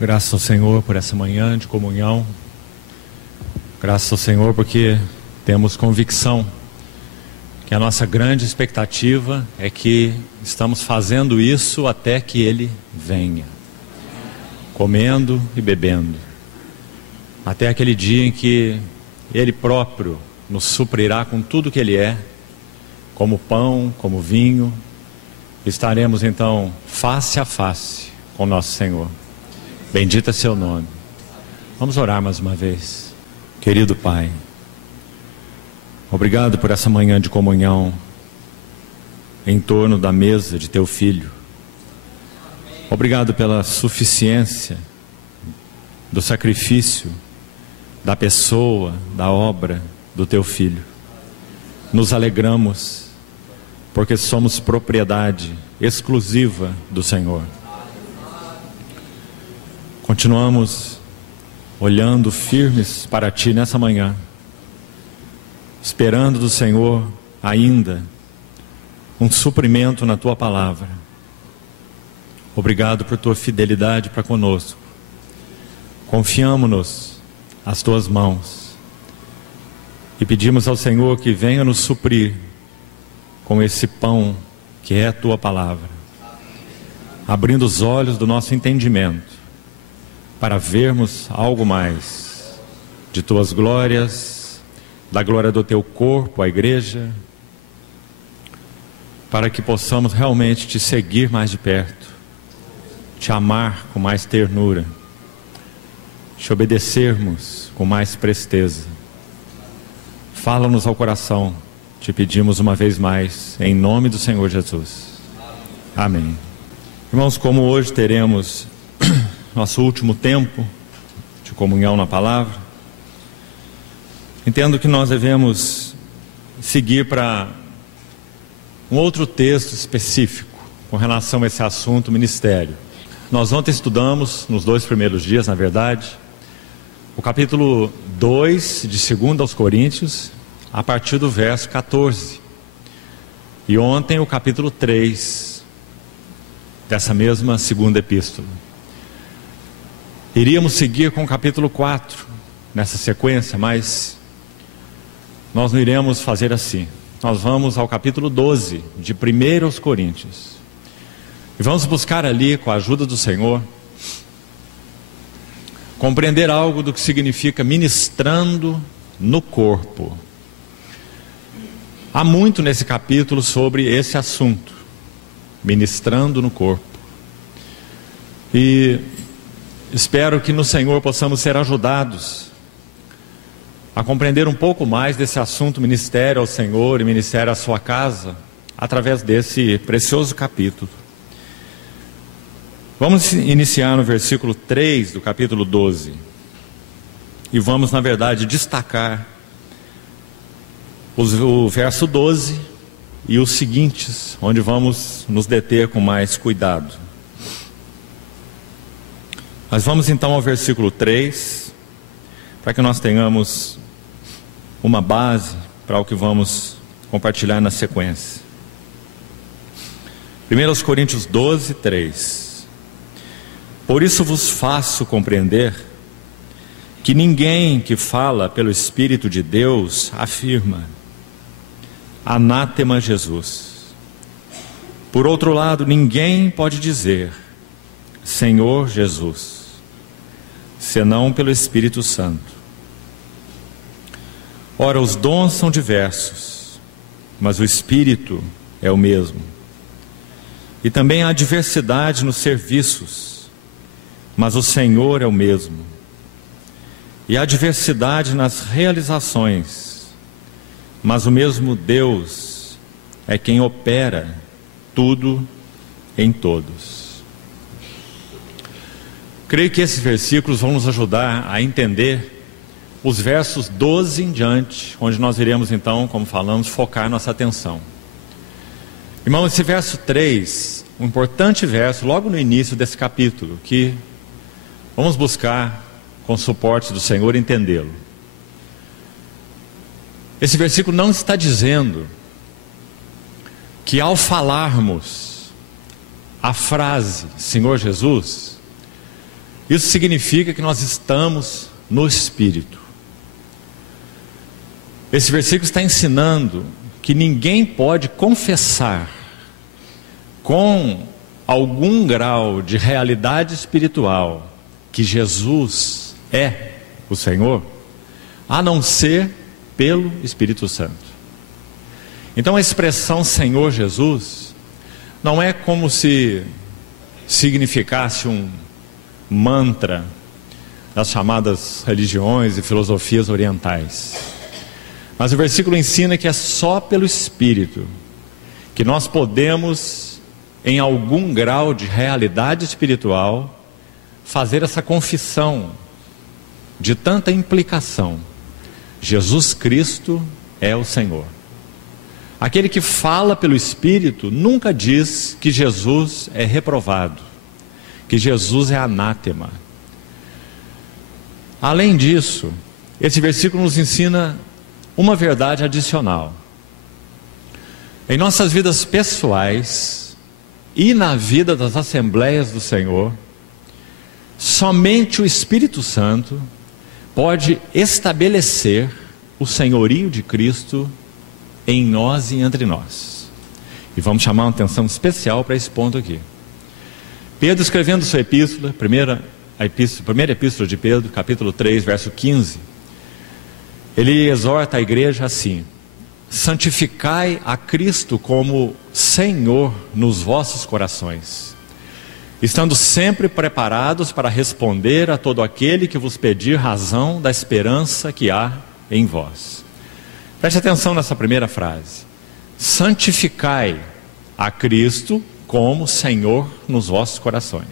Graças ao Senhor por essa manhã de comunhão. Graças ao Senhor porque temos convicção que a nossa grande expectativa é que estamos fazendo isso até que Ele venha, comendo e bebendo, até aquele dia em que Ele próprio nos suprirá com tudo que Ele é, como pão, como vinho. Estaremos então face a face com nosso Senhor. Bendito é seu nome. Vamos orar mais uma vez. Querido Pai, obrigado por essa manhã de comunhão em torno da mesa de teu Filho. Obrigado pela suficiência do sacrifício, da pessoa, da obra do teu Filho. Nos alegramos porque somos propriedade exclusiva do Senhor. Continuamos olhando firmes para Ti nessa manhã, esperando do Senhor ainda um suprimento na Tua palavra. Obrigado por Tua fidelidade para conosco. Confiamo-nos às Tuas mãos e pedimos ao Senhor que venha nos suprir com esse pão que é a Tua palavra, abrindo os olhos do nosso entendimento para vermos algo mais de Tuas glórias, da glória do Teu corpo, a igreja, para que possamos realmente Te seguir mais de perto, Te amar com mais ternura, Te obedecermos com mais presteza. Fala-nos ao coração, Te pedimos uma vez mais, em nome do Senhor Jesus. Amém. Irmãos, como hoje teremos nosso último tempo de comunhão na palavra, entendo que nós devemos seguir para um outro texto específico com relação a esse assunto ministério. Nós ontem estudamos, nos 2 primeiros dias, na verdade, o capítulo 2 de 2 aos Coríntios, a partir do verso 14. E ontem o capítulo 3 dessa mesma segunda epístola. Iríamos seguir com o capítulo 4 nessa sequência, mas nós não iremos fazer assim. Nós vamos ao capítulo 12 de 1 aos Coríntios e vamos buscar ali, com a ajuda do Senhor, compreender algo do que significa ministrando no corpo. Há muito nesse capítulo sobre esse assunto, ministrando no corpo. E espero que no Senhor possamos ser ajudados a compreender um pouco mais desse assunto ministério ao Senhor e ministério à sua casa, através desse precioso capítulo. Vamos iniciar no versículo 3 do capítulo 12. E vamos, na verdade, destacar o verso 12 e os seguintes, onde vamos nos deter com mais cuidado. Mas vamos então ao versículo 3, para que nós tenhamos uma base para o que vamos compartilhar na sequência. 1 Coríntios 12, 3. Por isso vos faço compreender que ninguém que fala pelo Espírito de Deus afirma: anátema Jesus. Por outro lado, ninguém pode dizer Senhor Jesus, senão pelo Espírito Santo. Ora, os dons são diversos, mas o Espírito é o mesmo. E também há diversidade nos serviços, mas o Senhor é o mesmo. E há diversidade nas realizações, mas o mesmo Deus é quem opera tudo em todos. Creio que esses versículos vão nos ajudar a entender os versos 12 em diante, onde nós iremos então, como falamos, focar nossa atenção. Irmão, esse verso 3, um importante verso, logo no início desse capítulo, que vamos buscar, com o suporte do Senhor, entendê-lo. Esse versículo não está dizendo que ao falarmos a frase Senhor Jesus, Isso significa que nós estamos no Espírito. Esse versículo está ensinando que ninguém pode confessar com algum grau de realidade espiritual que Jesus é o Senhor, a não ser pelo Espírito Santo. Então a expressão Senhor Jesus não é como se significasse um mantra das chamadas religiões e filosofias orientais. Mas o versículo ensina que é só pelo Espírito que nós podemos, em algum grau de realidade espiritual, fazer essa confissão de tanta implicação. Jesus Cristo é o Senhor. Aquele que fala pelo Espírito nunca diz que Jesus é reprovado, que Jesus é anátema. Além disso, esse versículo nos ensina uma verdade adicional. Em nossas vidas pessoais e na vida das Assembleias do Senhor, somente o Espírito Santo pode estabelecer o senhorio de Cristo em nós e entre nós. E vamos chamar uma atenção especial para esse ponto aqui. Pedro, escrevendo sua epístola, primeira epístola de Pedro, capítulo 3, verso 15, ele exorta a igreja assim: santificai a Cristo como Senhor nos vossos corações, estando sempre preparados para responder a todo aquele que vos pedir razão da esperança que há em vós. Preste atenção nessa primeira frase: santificai a Cristo como Senhor nos vossos corações.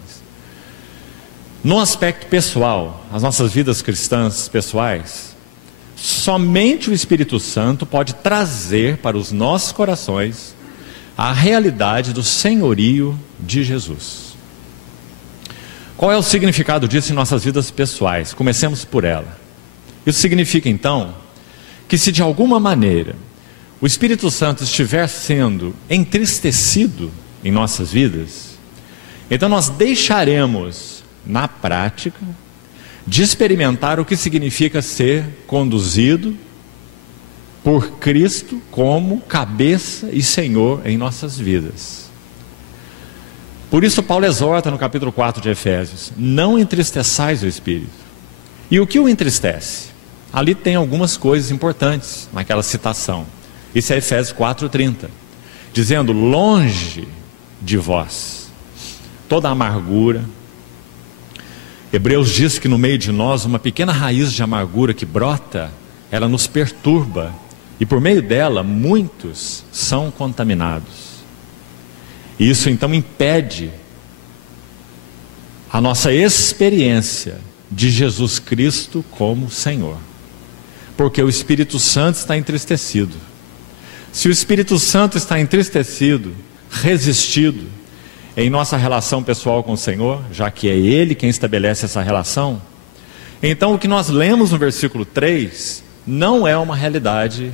No aspecto pessoal, as nossas vidas cristãs pessoais, somente o Espírito Santo pode trazer para os nossos corações a realidade do senhorio de Jesus. Qual é o significado disso em nossas vidas pessoais? Comecemos por ela. Isso significa então que se de alguma maneira o Espírito Santo estiver sendo entristecido em nossas vidas, então nós deixaremos na prática de experimentar o que significa ser conduzido por Cristo como cabeça e Senhor em nossas vidas. Por isso Paulo exorta no capítulo 4 de Efésios: não entristeçais o Espírito. E o que o entristece? Ali tem algumas coisas importantes naquela citação. Isso é Efésios 4:30, dizendo: longe de vós toda amargura. Hebreus diz que no meio de nós uma pequena raiz de amargura que brota, ela nos perturba, e por meio dela muitos são contaminados. E isso então impede a nossa experiência de Jesus Cristo como Senhor, porque o Espírito Santo está entristecido. Se o Espírito Santo está entristecido, resistido em nossa relação pessoal com o Senhor, já que é Ele quem estabelece essa relação, então o que nós lemos no versículo 3 não é uma realidade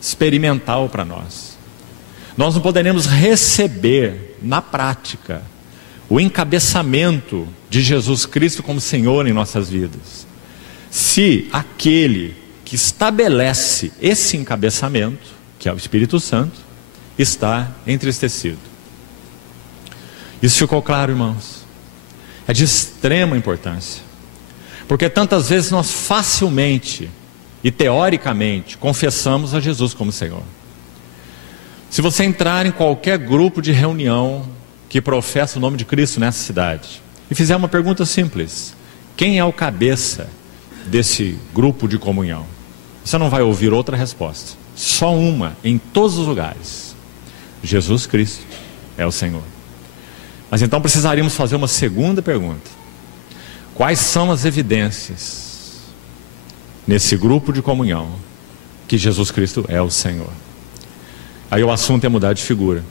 experimental para nós. Nós não poderemos receber na prática o encabeçamento de Jesus Cristo como Senhor em nossas vidas, se aquele que estabelece esse encabeçamento, que é o Espírito Santo, está entristecido. Isso ficou claro, irmãos? É de extrema importância, porque tantas vezes nós facilmente e teoricamente confessamos a Jesus como Senhor. Se você entrar em qualquer grupo de reunião que professa o nome de Cristo nessa cidade e fizer uma pergunta simples: quem é o cabeça desse grupo de comunhão? Você não vai ouvir outra resposta, só uma em todos os lugares: Jesus Cristo é o Senhor. Mas então precisaríamos fazer uma segunda pergunta: quais são as evidências nesse grupo de comunhão que Jesus Cristo é o Senhor? Aí o assunto é mudar de figura,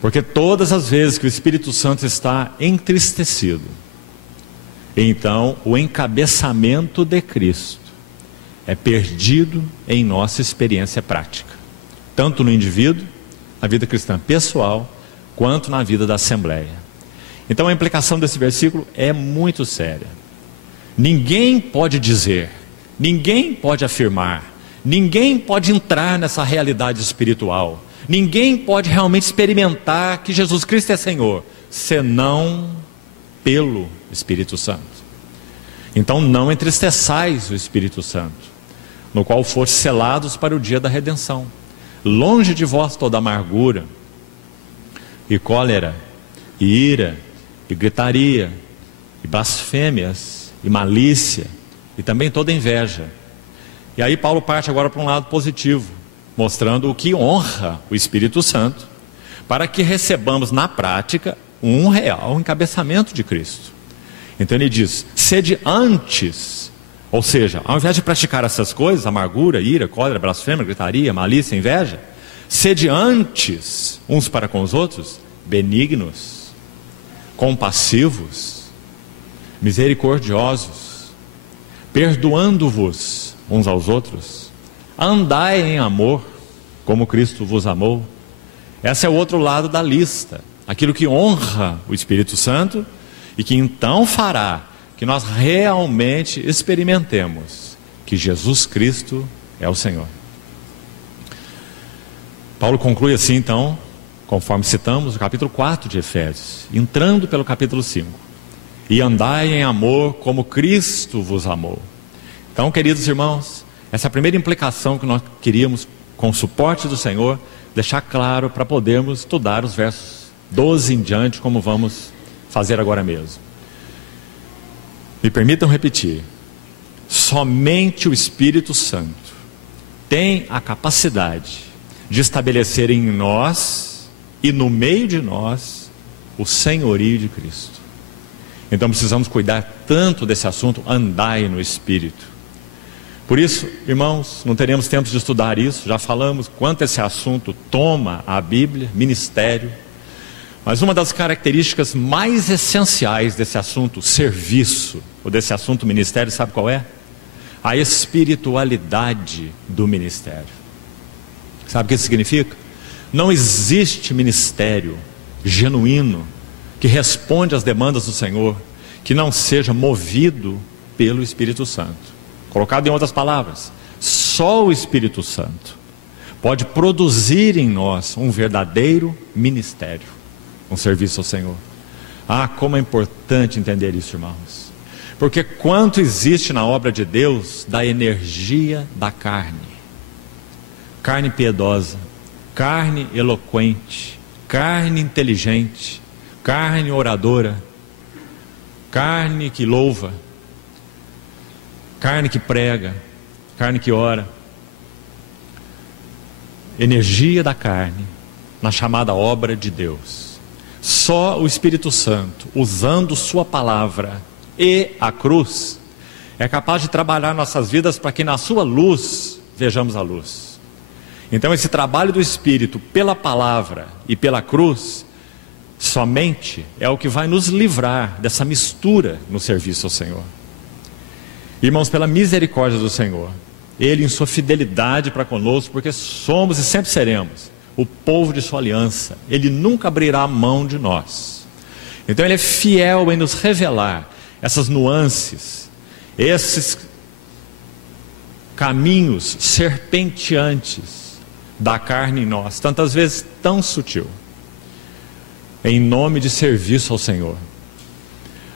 porque todas as vezes que o Espírito Santo está entristecido, então o encabeçamento de Cristo é perdido em nossa experiência prática, tanto no indivíduo, na vida cristã pessoal, quanto na vida da Assembleia. Então a implicação desse versículo é muito séria. Ninguém pode dizer, ninguém pode afirmar, ninguém pode entrar nessa realidade espiritual, ninguém pode realmente experimentar que Jesus Cristo é Senhor, senão pelo Espírito Santo. Então não entristeçais o Espírito Santo, no qual foste selados para o dia da redenção. Longe de vós toda amargura, e cólera, e ira, e gritaria, e blasfêmias, e malícia, e também toda inveja. E aí Paulo parte agora para um lado positivo, mostrando o que honra o Espírito Santo, para que recebamos na prática um real encabeçamento de Cristo. Então ele diz, sede antes, ou seja, ao invés de praticar essas coisas, amargura, ira, cólera, blasfêmia, gritaria, malícia, inveja, sede antes uns para com os outros, benignos, compassivos, misericordiosos, perdoando-vos uns aos outros, andai em amor, como Cristo vos amou. Esse é o outro lado da lista, aquilo que honra o Espírito Santo e que então fará que nós realmente experimentemos que Jesus Cristo é o Senhor. Paulo conclui assim então, conforme citamos, o capítulo 4 de Efésios, entrando pelo capítulo 5. E andai em amor como Cristo vos amou. Então, queridos irmãos, essa é a primeira implicação que nós queríamos, com o suporte do Senhor, deixar claro para podermos estudar os versos 12 em diante, como vamos fazer agora mesmo. Me permitam repetir, somente o Espírito Santo tem a capacidade de estabelecer em nós e no meio de nós o senhorio de Cristo. Então precisamos cuidar tanto desse assunto, andai no Espírito. Por isso, irmãos, não teremos tempo de estudar isso, já falamos quanto esse assunto toma a Bíblia, ministério. Mas uma das características mais essenciais desse assunto serviço, ou desse assunto ministério, sabe qual é? A espiritualidade do ministério. Sabe o que isso significa? Não existe ministério genuíno que responde às demandas do Senhor que não seja movido pelo Espírito Santo. Colocado em outras palavras, só o Espírito Santo pode produzir em nós um verdadeiro ministério, um serviço ao Senhor. Ah, como é importante entender isso, irmãos. Porque quanto existe na obra de Deus da energia da carne. Carne piedosa, carne eloquente, carne inteligente, carne oradora, carne que louva, carne que prega, carne que ora. Energia da carne na chamada obra de Deus. Só o Espírito Santo, usando sua palavra e a cruz, é capaz de trabalhar nossas vidas para que na sua luz vejamos a luz. Então esse trabalho do Espírito pela palavra e pela cruz somente é o que vai nos livrar dessa mistura no serviço ao Senhor. Irmãos, pela misericórdia do Senhor, Ele em sua fidelidade para conosco, porque somos e sempre seremos o povo de sua aliança, Ele nunca abrirá a mão de nós. Então Ele é fiel em nos revelar essas nuances, esses caminhos serpenteantes da carne em nós, tantas vezes tão sutil, em nome de serviço ao Senhor.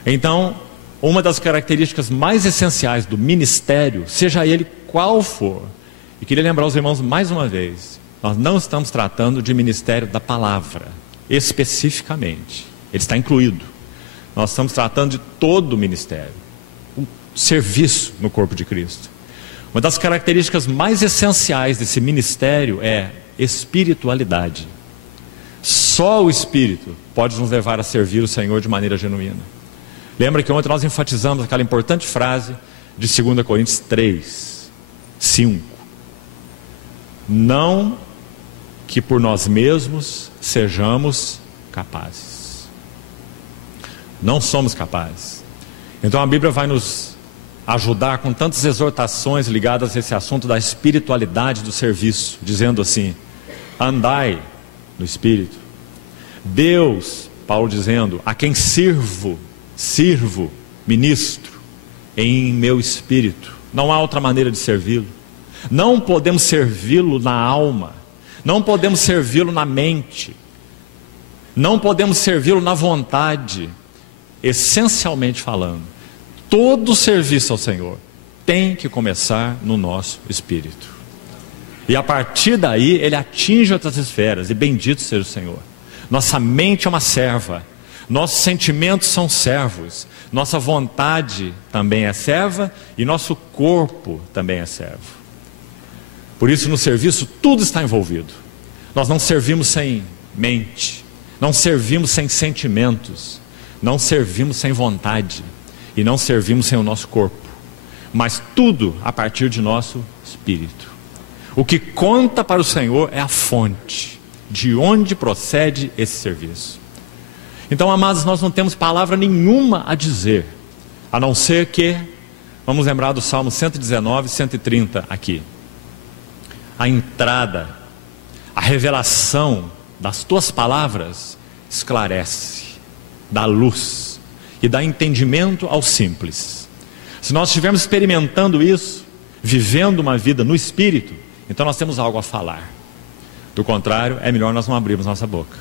Então, uma das características mais essenciais do ministério, seja ele qual for, e queria lembrar os irmãos mais uma vez, nós não estamos tratando de ministério da palavra, especificamente, ele está incluído. Nós estamos tratando de todo o ministério, o serviço no corpo de Cristo. Uma das características mais essenciais desse ministério é espiritualidade. Só o Espírito pode nos levar a servir o Senhor de maneira genuína. Lembra que ontem nós enfatizamos aquela importante frase de 2 Coríntios 3, 5. Não que por nós mesmos sejamos capazes. Não somos capazes. Então a Bíblia vai nos ajudar com tantas exortações ligadas a esse assunto da espiritualidade do serviço, dizendo assim: andai no Espírito. Deus Paulo dizendo: a quem sirvo, ministro, em meu espírito. Não há outra maneira de servi-lo. Não podemos servi-lo na alma, não podemos servi-lo na mente, não podemos servi-lo na vontade. Essencialmente falando, todo serviço ao Senhor tem que começar no nosso espírito. E a partir daí ele atinge outras esferas, e bendito seja o Senhor. Nossa mente é uma serva, nossos sentimentos são servos, nossa vontade também é serva e nosso corpo também é servo. Por isso, no serviço, tudo está envolvido. Nós não servimos sem mente, não servimos sem sentimentos, não servimos sem vontade e não servimos sem o nosso corpo, mas tudo a partir de nosso espírito. O que conta para o Senhor é a fonte, de onde procede esse serviço. Então, amados, nós não temos palavra nenhuma a dizer, a não ser que, vamos lembrar do Salmo 119, 130 aqui. A entrada, a revelação das tuas palavras esclarece, dá luz e dá entendimento ao simples. Se nós estivermos experimentando isso, vivendo uma vida no Espírito, então nós temos algo a falar. Do contrário, é melhor nós não abrirmos nossa boca,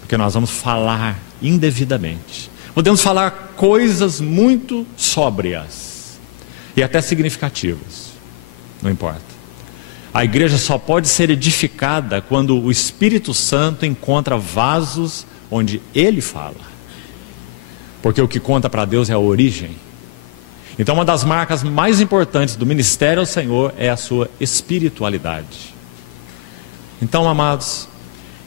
porque nós vamos falar indevidamente. Podemos falar coisas muito sóbrias e até significativas, não importa. A igreja só pode ser edificada quando o Espírito Santo encontra vasos onde Ele fala, porque o que conta para Deus é a origem. Então, uma das marcas mais importantes do ministério ao Senhor é a sua espiritualidade. Então, amados,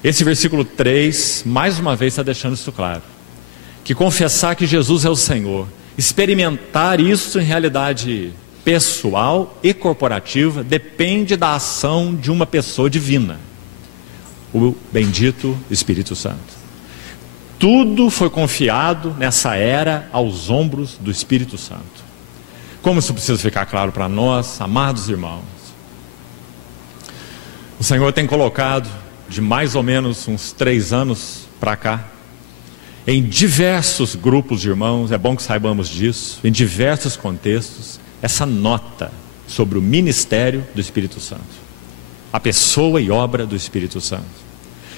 esse versículo 3, mais uma vez está deixando isso claro, que confessar que Jesus é o Senhor, experimentar isso em realidade pessoal e corporativa, depende da ação de uma pessoa divina, o bendito Espírito Santo. Tudo foi confiado nessa era aos ombros do Espírito Santo. Como isso precisa ficar claro para nós, amados irmãos? O Senhor tem colocado, de mais ou menos uns 3 anos para cá, em diversos grupos de irmãos, é bom que saibamos disso, em diversos contextos, essa nota sobre o ministério do Espírito Santo, a pessoa e obra do Espírito Santo.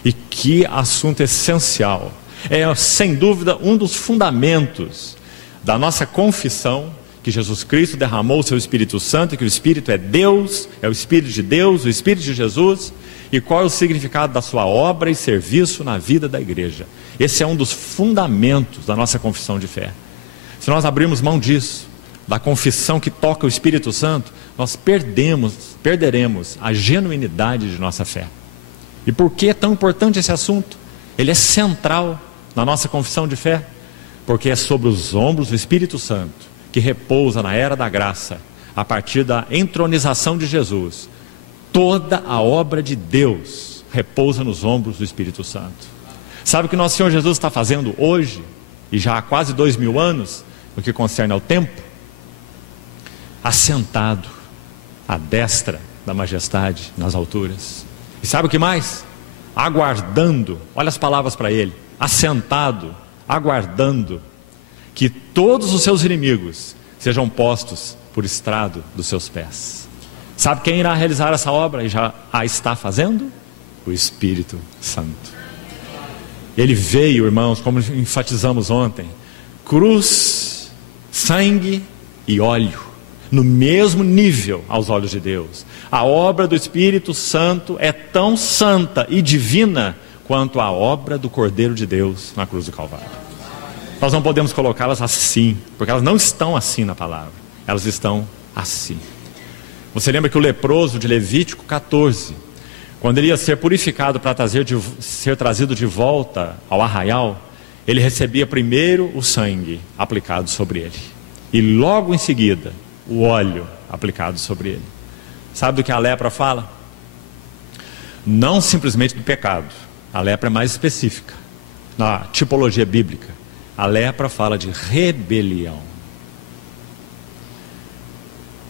E que assunto essencial, é sem dúvida um dos fundamentos da nossa confissão, que Jesus Cristo derramou o seu Espírito Santo, e que o Espírito é Deus, é o Espírito de Deus, o Espírito de Jesus, e qual é o significado da sua obra e serviço na vida da igreja. Esse é um dos fundamentos da nossa confissão de fé. Se nós abrirmos mão disso, da confissão que toca o Espírito Santo, nós perderemos a genuinidade de nossa fé. E por que é tão importante esse assunto? Ele é central na nossa confissão de fé, porque é sobre os ombros do Espírito Santo, que repousa na era da graça, a partir da entronização de Jesus. Toda a obra de Deus repousa nos ombros do Espírito Santo. Sabe o que nosso Senhor Jesus está fazendo hoje, e já há quase 2000 anos, no que concerne ao tempo? Assentado à destra da majestade nas alturas. E sabe o que mais? Aguardando, olha as palavras para ele, assentado, aguardando que todos os seus inimigos sejam postos por estrado dos seus pés. Sabe quem irá realizar essa obra e já a está fazendo? O Espírito Santo. Ele veio, irmãos, como enfatizamos ontem, cruz, sangue e óleo, no mesmo nível aos olhos de Deus. A obra do Espírito Santo é tão santa e divina quanto a obra do Cordeiro de Deus na cruz do Calvário. Nós não podemos colocá-las assim, porque elas não estão assim na palavra, elas estão assim. Você lembra que o leproso de Levítico 14, quando ele ia ser purificado para ser trazido de volta ao arraial, ele recebia primeiro o sangue aplicado sobre ele, e logo em seguida o óleo aplicado sobre ele. Sabe do que a lepra fala? Não simplesmente do pecado. A lepra é mais específica. Na tipologia bíblica, a lepra fala de rebelião.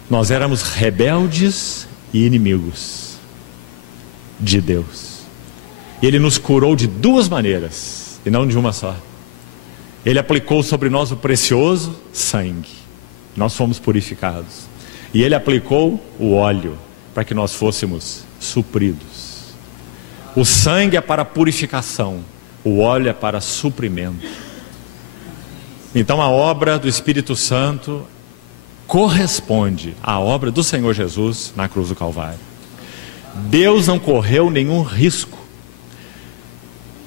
Nós éramos rebeldes e inimigos de Deus. E Ele nos curou de 2 maneiras. e não de uma só. Ele aplicou sobre nós o precioso sangue. Nós fomos purificados. E Ele aplicou o óleo para que nós fôssemos supridos. O sangue é para purificação, o óleo é para suprimento. Então a obra do Espírito Santo corresponde à obra do Senhor Jesus na cruz do Calvário. Deus não correu nenhum risco.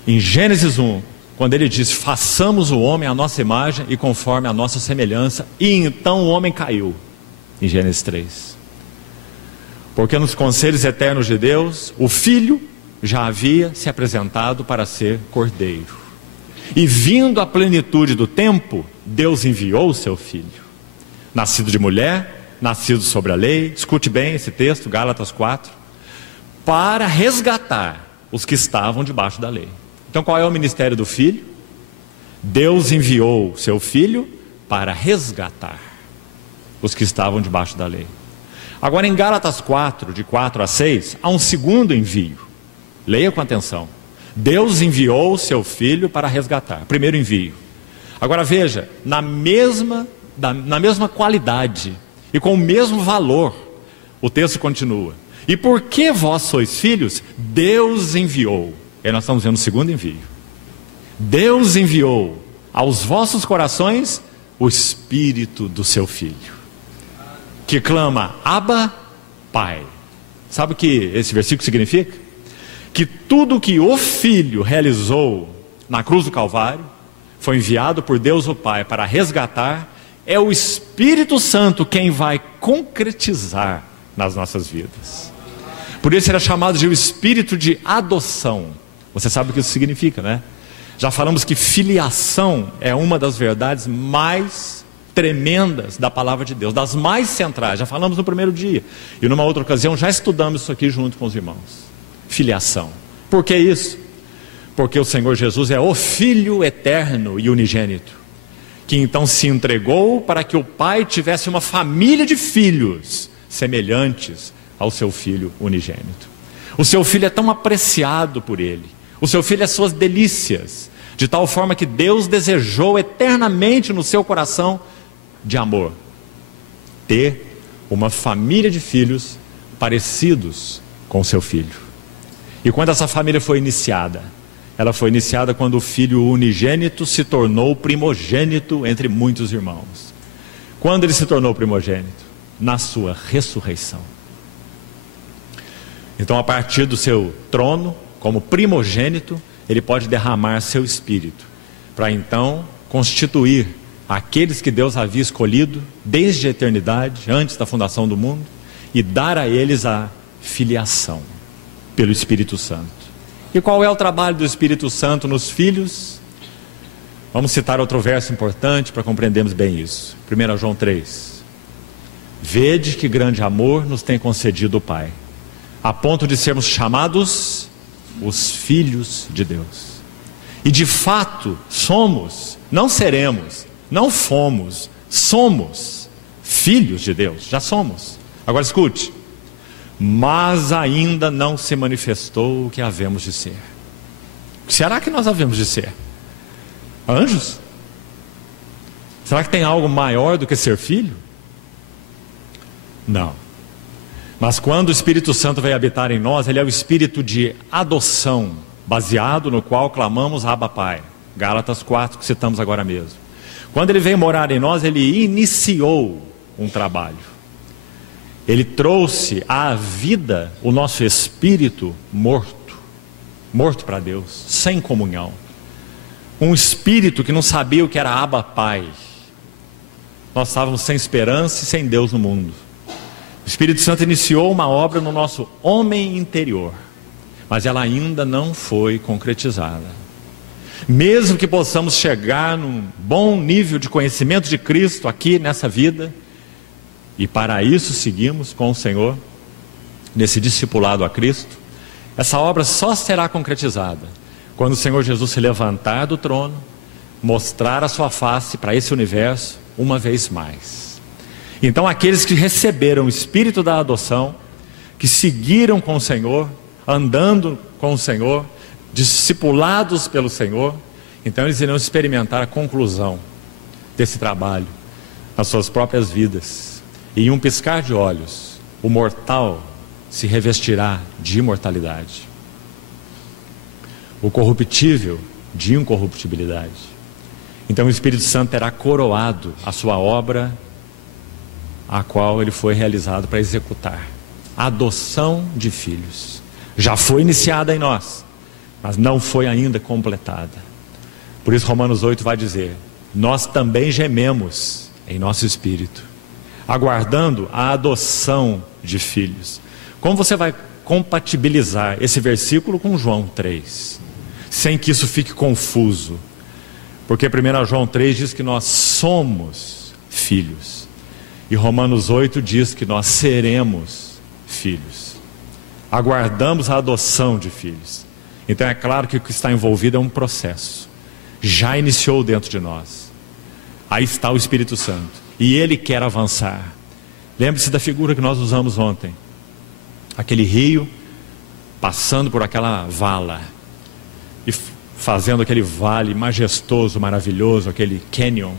Em Gênesis 1, quando Ele diz: façamos o homem à nossa imagem e conforme a nossa semelhança, e então o homem caiu. Em Gênesis 3. Porque nos conselhos eternos de Deus, o Filho já havia se apresentado para ser Cordeiro. E vindo a plenitude do tempo, Deus enviou o seu Filho. Nascido de mulher, nascido sobre a lei, escute bem esse texto, Gálatas 4, para resgatar os que estavam debaixo da lei. Então qual é o ministério do Filho? Deus enviou o seu Filho para resgatar os que estavam debaixo da lei. Agora em Gálatas 4, de 4 a 6, há um segundo envio. Leia com atenção. Deus enviou o seu Filho para resgatar. Primeiro envio. Agora veja, na mesma qualidade e com o mesmo valor, o texto continua. E porque vós sois filhos, Deus enviou. E nós estamos vendo o segundo envio. Deus enviou aos vossos corações o Espírito do seu Filho, que clama: Abba, Pai. Sabe o que esse versículo significa? Que tudo que o Filho realizou na cruz do Calvário foi enviado por Deus o Pai para resgatar. É o Espírito Santo quem vai concretizar nas nossas vidas. Por isso ele é chamado de o Espírito de adoção. Você sabe o que isso significa, né? Já falamos que filiação é uma das verdades mais tremendas da palavra de Deus, das mais centrais. Já falamos no primeiro dia. E numa outra ocasião já estudamos isso aqui junto com os irmãos. Filiação. Por que isso? Porque o Senhor Jesus é o Filho eterno e unigênito, que então se entregou para que o Pai tivesse uma família de filhos semelhantes ao seu Filho unigênito. O seu Filho é tão apreciado por Ele. O seu Filho é suas delícias, de tal forma que Deus desejou eternamente no seu coração de amor ter uma família de filhos parecidos com o seu Filho. E quando essa família foi iniciada, ela foi iniciada quando o Filho unigênito se tornou primogênito entre muitos irmãos. Quando ele se tornou primogênito? Na sua ressurreição. Então, a partir do seu trono, como primogênito, ele pode derramar seu Espírito, para então constituir aqueles que Deus havia escolhido desde a eternidade, antes da fundação do mundo, e dar a eles a filiação pelo Espírito Santo. E qual é o trabalho do Espírito Santo nos filhos? Vamos citar outro verso importante para compreendermos bem isso. 1 João 3. Vede que grande amor nos tem concedido o Pai, a ponto de sermos chamados os filhos de Deus. E de fato somos, não seremos, não fomos, somos filhos de Deus, já somos. Agora escute: mas ainda não se manifestou o que havemos de ser. O que será que nós havemos de ser? Anjos? Será que tem algo maior do que ser filho? Não. Mas quando o Espírito Santo vai habitar em nós, ele é o Espírito de adoção, baseado no qual clamamos Abba Pai. Gálatas 4, que citamos agora mesmo. Quando ele veio morar em nós, ele iniciou um trabalho. Ele trouxe à vida o nosso espírito morto para Deus, sem comunhão. Um espírito que não sabia o que era Abba Pai. Nós estávamos sem esperança e sem Deus no mundo. O Espírito Santo iniciou uma obra no nosso homem interior, mas ela ainda não foi concretizada. Mesmo que possamos chegar num bom nível de conhecimento de Cristo aqui nessa vida, e para isso seguimos com o Senhor, nesse discipulado a Cristo, essa obra só será concretizada quando o Senhor Jesus se levantar do trono, mostrar a sua face para esse universo uma vez mais. Então aqueles que receberam o Espírito da adoção, que seguiram com o Senhor, andando com o Senhor, discipulados pelo Senhor, Então eles irão experimentar a conclusão desse trabalho nas suas próprias vidas. E em um piscar de olhos, o mortal se revestirá de imortalidade. O corruptível de incorruptibilidade. Então o Espírito Santo terá coroado a sua obra, a qual ele foi realizado para executar. A adoção de filhos. Já foi iniciada em nós, mas não foi ainda completada. Por isso Romanos 8 vai dizer: nós também gememos em nosso espírito, aguardando a adoção de filhos. Como você vai compatibilizar esse versículo com João 3, sem que isso fique confuso? Porque 1 João 3 diz que nós somos filhos, e Romanos 8 diz que nós seremos filhos. Aguardamos a adoção de filhos. Então é claro que o que está envolvido é um processo. Já iniciou dentro de nós. Aí está o Espírito Santo, e Ele quer avançar. Lembre-se da figura que nós usamos ontem. Aquele rio passando por aquela vala e fazendo aquele vale majestoso, maravilhoso, aquele canyon.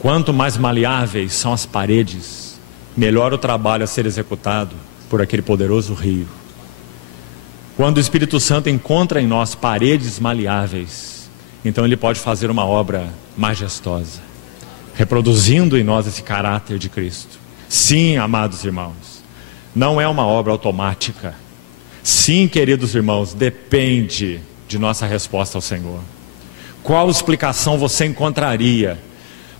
Quanto mais maleáveis são as paredes, melhor o trabalho a ser executado por aquele poderoso rio. Quando o Espírito Santo encontra em nós paredes maleáveis, então ele pode fazer uma obra majestosa, reproduzindo em nós esse caráter de Cristo. Sim, amados irmãos, não é uma obra automática. Sim, queridos irmãos, depende de nossa resposta ao Senhor. Qual explicação você encontraria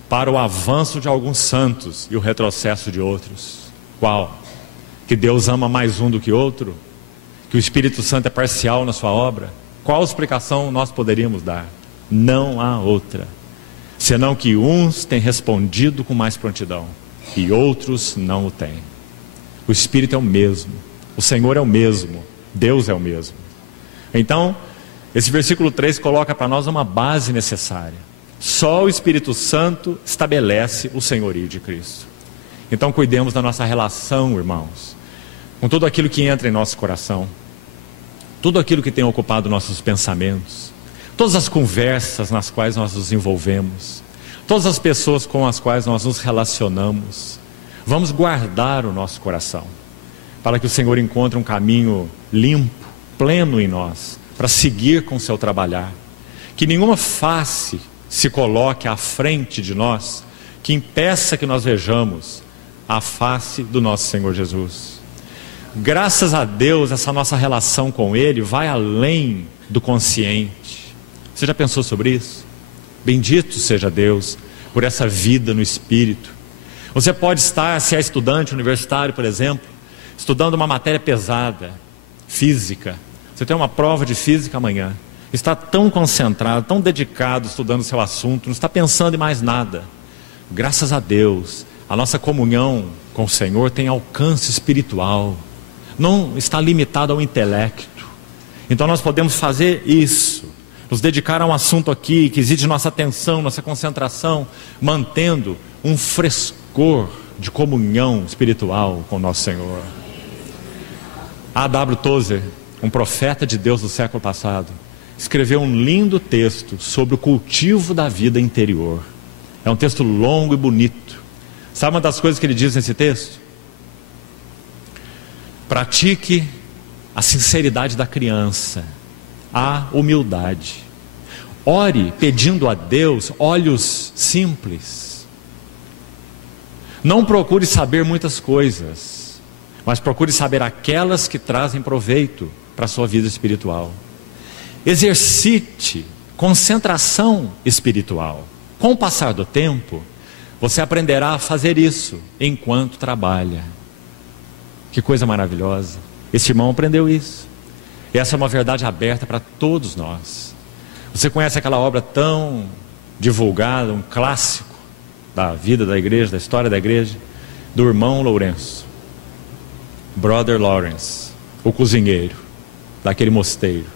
para o avanço de alguns santos e o retrocesso de outros? Qual? Que Deus ama mais um do que outro? Que o Espírito Santo é parcial na sua obra? Qual explicação nós poderíamos dar? Não há outra, senão que uns têm respondido com mais prontidão e outros não o têm. O Espírito é o mesmo, o Senhor é o mesmo, Deus é o mesmo. Então, esse versículo 3 coloca para nós uma base necessária. Só o Espírito Santo estabelece o senhorio de Cristo. Então cuidemos da nossa relação, irmãos, com tudo aquilo que entra em nosso coração, tudo aquilo que tem ocupado nossos pensamentos, todas as conversas nas quais nós nos envolvemos, todas as pessoas com as quais nós nos relacionamos. Vamos guardar o nosso coração, para que o Senhor encontre um caminho limpo, pleno em nós, para seguir com o seu trabalhar. Que nenhuma face se coloque à frente de nós, que impeça que nós vejamos a face do nosso Senhor Jesus. Graças a Deus, essa nossa relação com Ele vai além do consciente. Você já pensou sobre isso? Bendito seja Deus por essa vida no Espírito. Você pode estar, se é estudante universitário, por exemplo, estudando uma matéria pesada, física. Você tem uma prova de física amanhã. Está tão concentrado, tão dedicado estudando o seu assunto, não está pensando em mais nada. Graças a Deus, a nossa comunhão com o Senhor tem alcance espiritual. Não está limitado ao intelecto. Então nós podemos fazer isso, nos dedicar a um assunto aqui que exige nossa atenção, nossa concentração, mantendo um frescor de comunhão espiritual com o nosso Senhor. A.W. Tozer, um profeta de Deus do século passado, escreveu um lindo texto sobre o cultivo da vida interior. É um texto longo e bonito. Sabe uma das coisas que ele diz nesse texto? Pratique a sinceridade da criança, a humildade. Ore pedindo a Deus olhos simples. Não procure saber muitas coisas, mas procure saber aquelas que trazem proveito para a sua vida espiritual. Exercite concentração espiritual. Com o passar do tempo, você aprenderá a fazer isso enquanto trabalha. Que coisa maravilhosa. Esse irmão aprendeu isso. Essa é uma verdade aberta para todos nós. Você conhece aquela obra tão divulgada, um clássico da vida da igreja, da história da igreja, do irmão Lourenço, Brother Lawrence, o cozinheiro daquele mosteiro,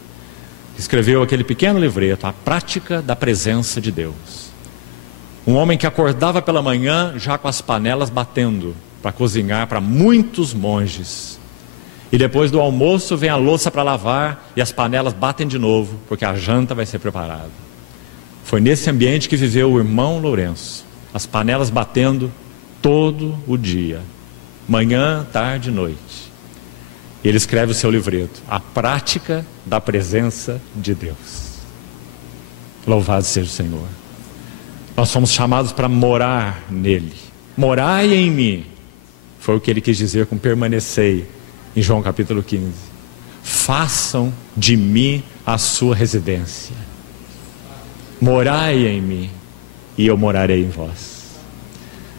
que escreveu aquele pequeno livreto, A Prática da Presença de Deus. Um homem que acordava pela manhã já com as panelas batendo para cozinhar para muitos monges. E depois do almoço vem a louça para lavar e as panelas batem de novo, porque a janta vai ser preparada. Foi nesse ambiente que viveu o irmão Lourenço, as panelas batendo todo o dia, manhã, tarde e noite. Ele escreve o seu livreto, A Prática da Presença de Deus. Louvado seja o Senhor. Nós somos chamados para morar nele. Morai em mim. Foi o que ele quis dizer com permanecei, em João capítulo 15. Façam de mim a sua residência. Morai em mim e eu morarei em vós.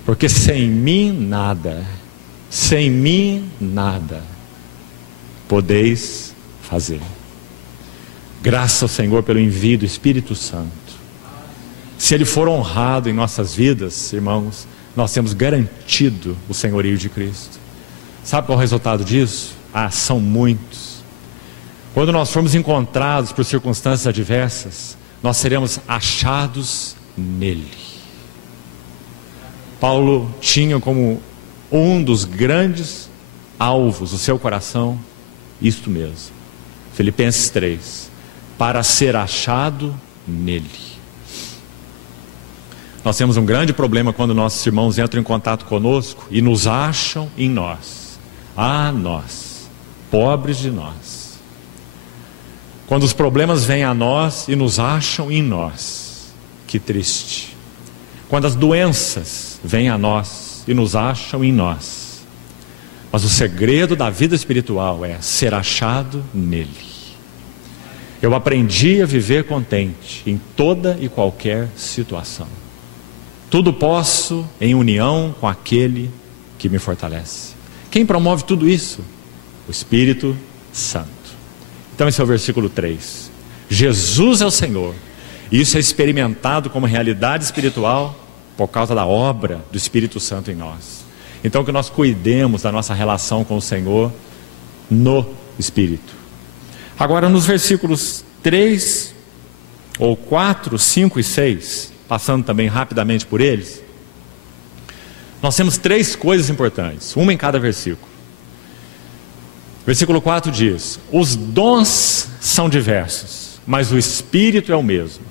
Porque sem mim nada podeis fazer. Graças ao Senhor pelo envio do Espírito Santo. Se Ele for honrado em nossas vidas, irmãos, nós temos garantido o senhorio de Cristo. Sabe qual é o resultado disso? São muitos. Quando nós formos encontrados por circunstâncias adversas, nós seremos achados nele. Paulo tinha como um dos grandes alvos do seu coração isto mesmo. Filipenses 3, para ser achado nele. Nós temos um grande problema quando nossos irmãos entram em contato conosco e nos acham em nós. Nós, pobres de nós. Quando os problemas vêm a nós e nos acham em nós. Que triste. Quando as doenças vêm a nós e nos acham em nós. Mas o segredo da vida espiritual é ser achado nele. Eu aprendi a viver contente em toda e qualquer situação. Tudo posso em união com aquele que me fortalece. Quem promove tudo isso? O Espírito Santo. Então esse é o versículo 3. Jesus é o Senhor. E isso é experimentado como realidade espiritual por causa da obra do Espírito Santo em nós. Então que nós cuidemos da nossa relação com o Senhor no Espírito. Agora nos versículos 3 ou 4, 5 e 6, passando também rapidamente por eles, nós temos 3 coisas importantes, uma em cada versículo. Versículo 4 diz: os dons são diversos, mas o Espírito é o mesmo.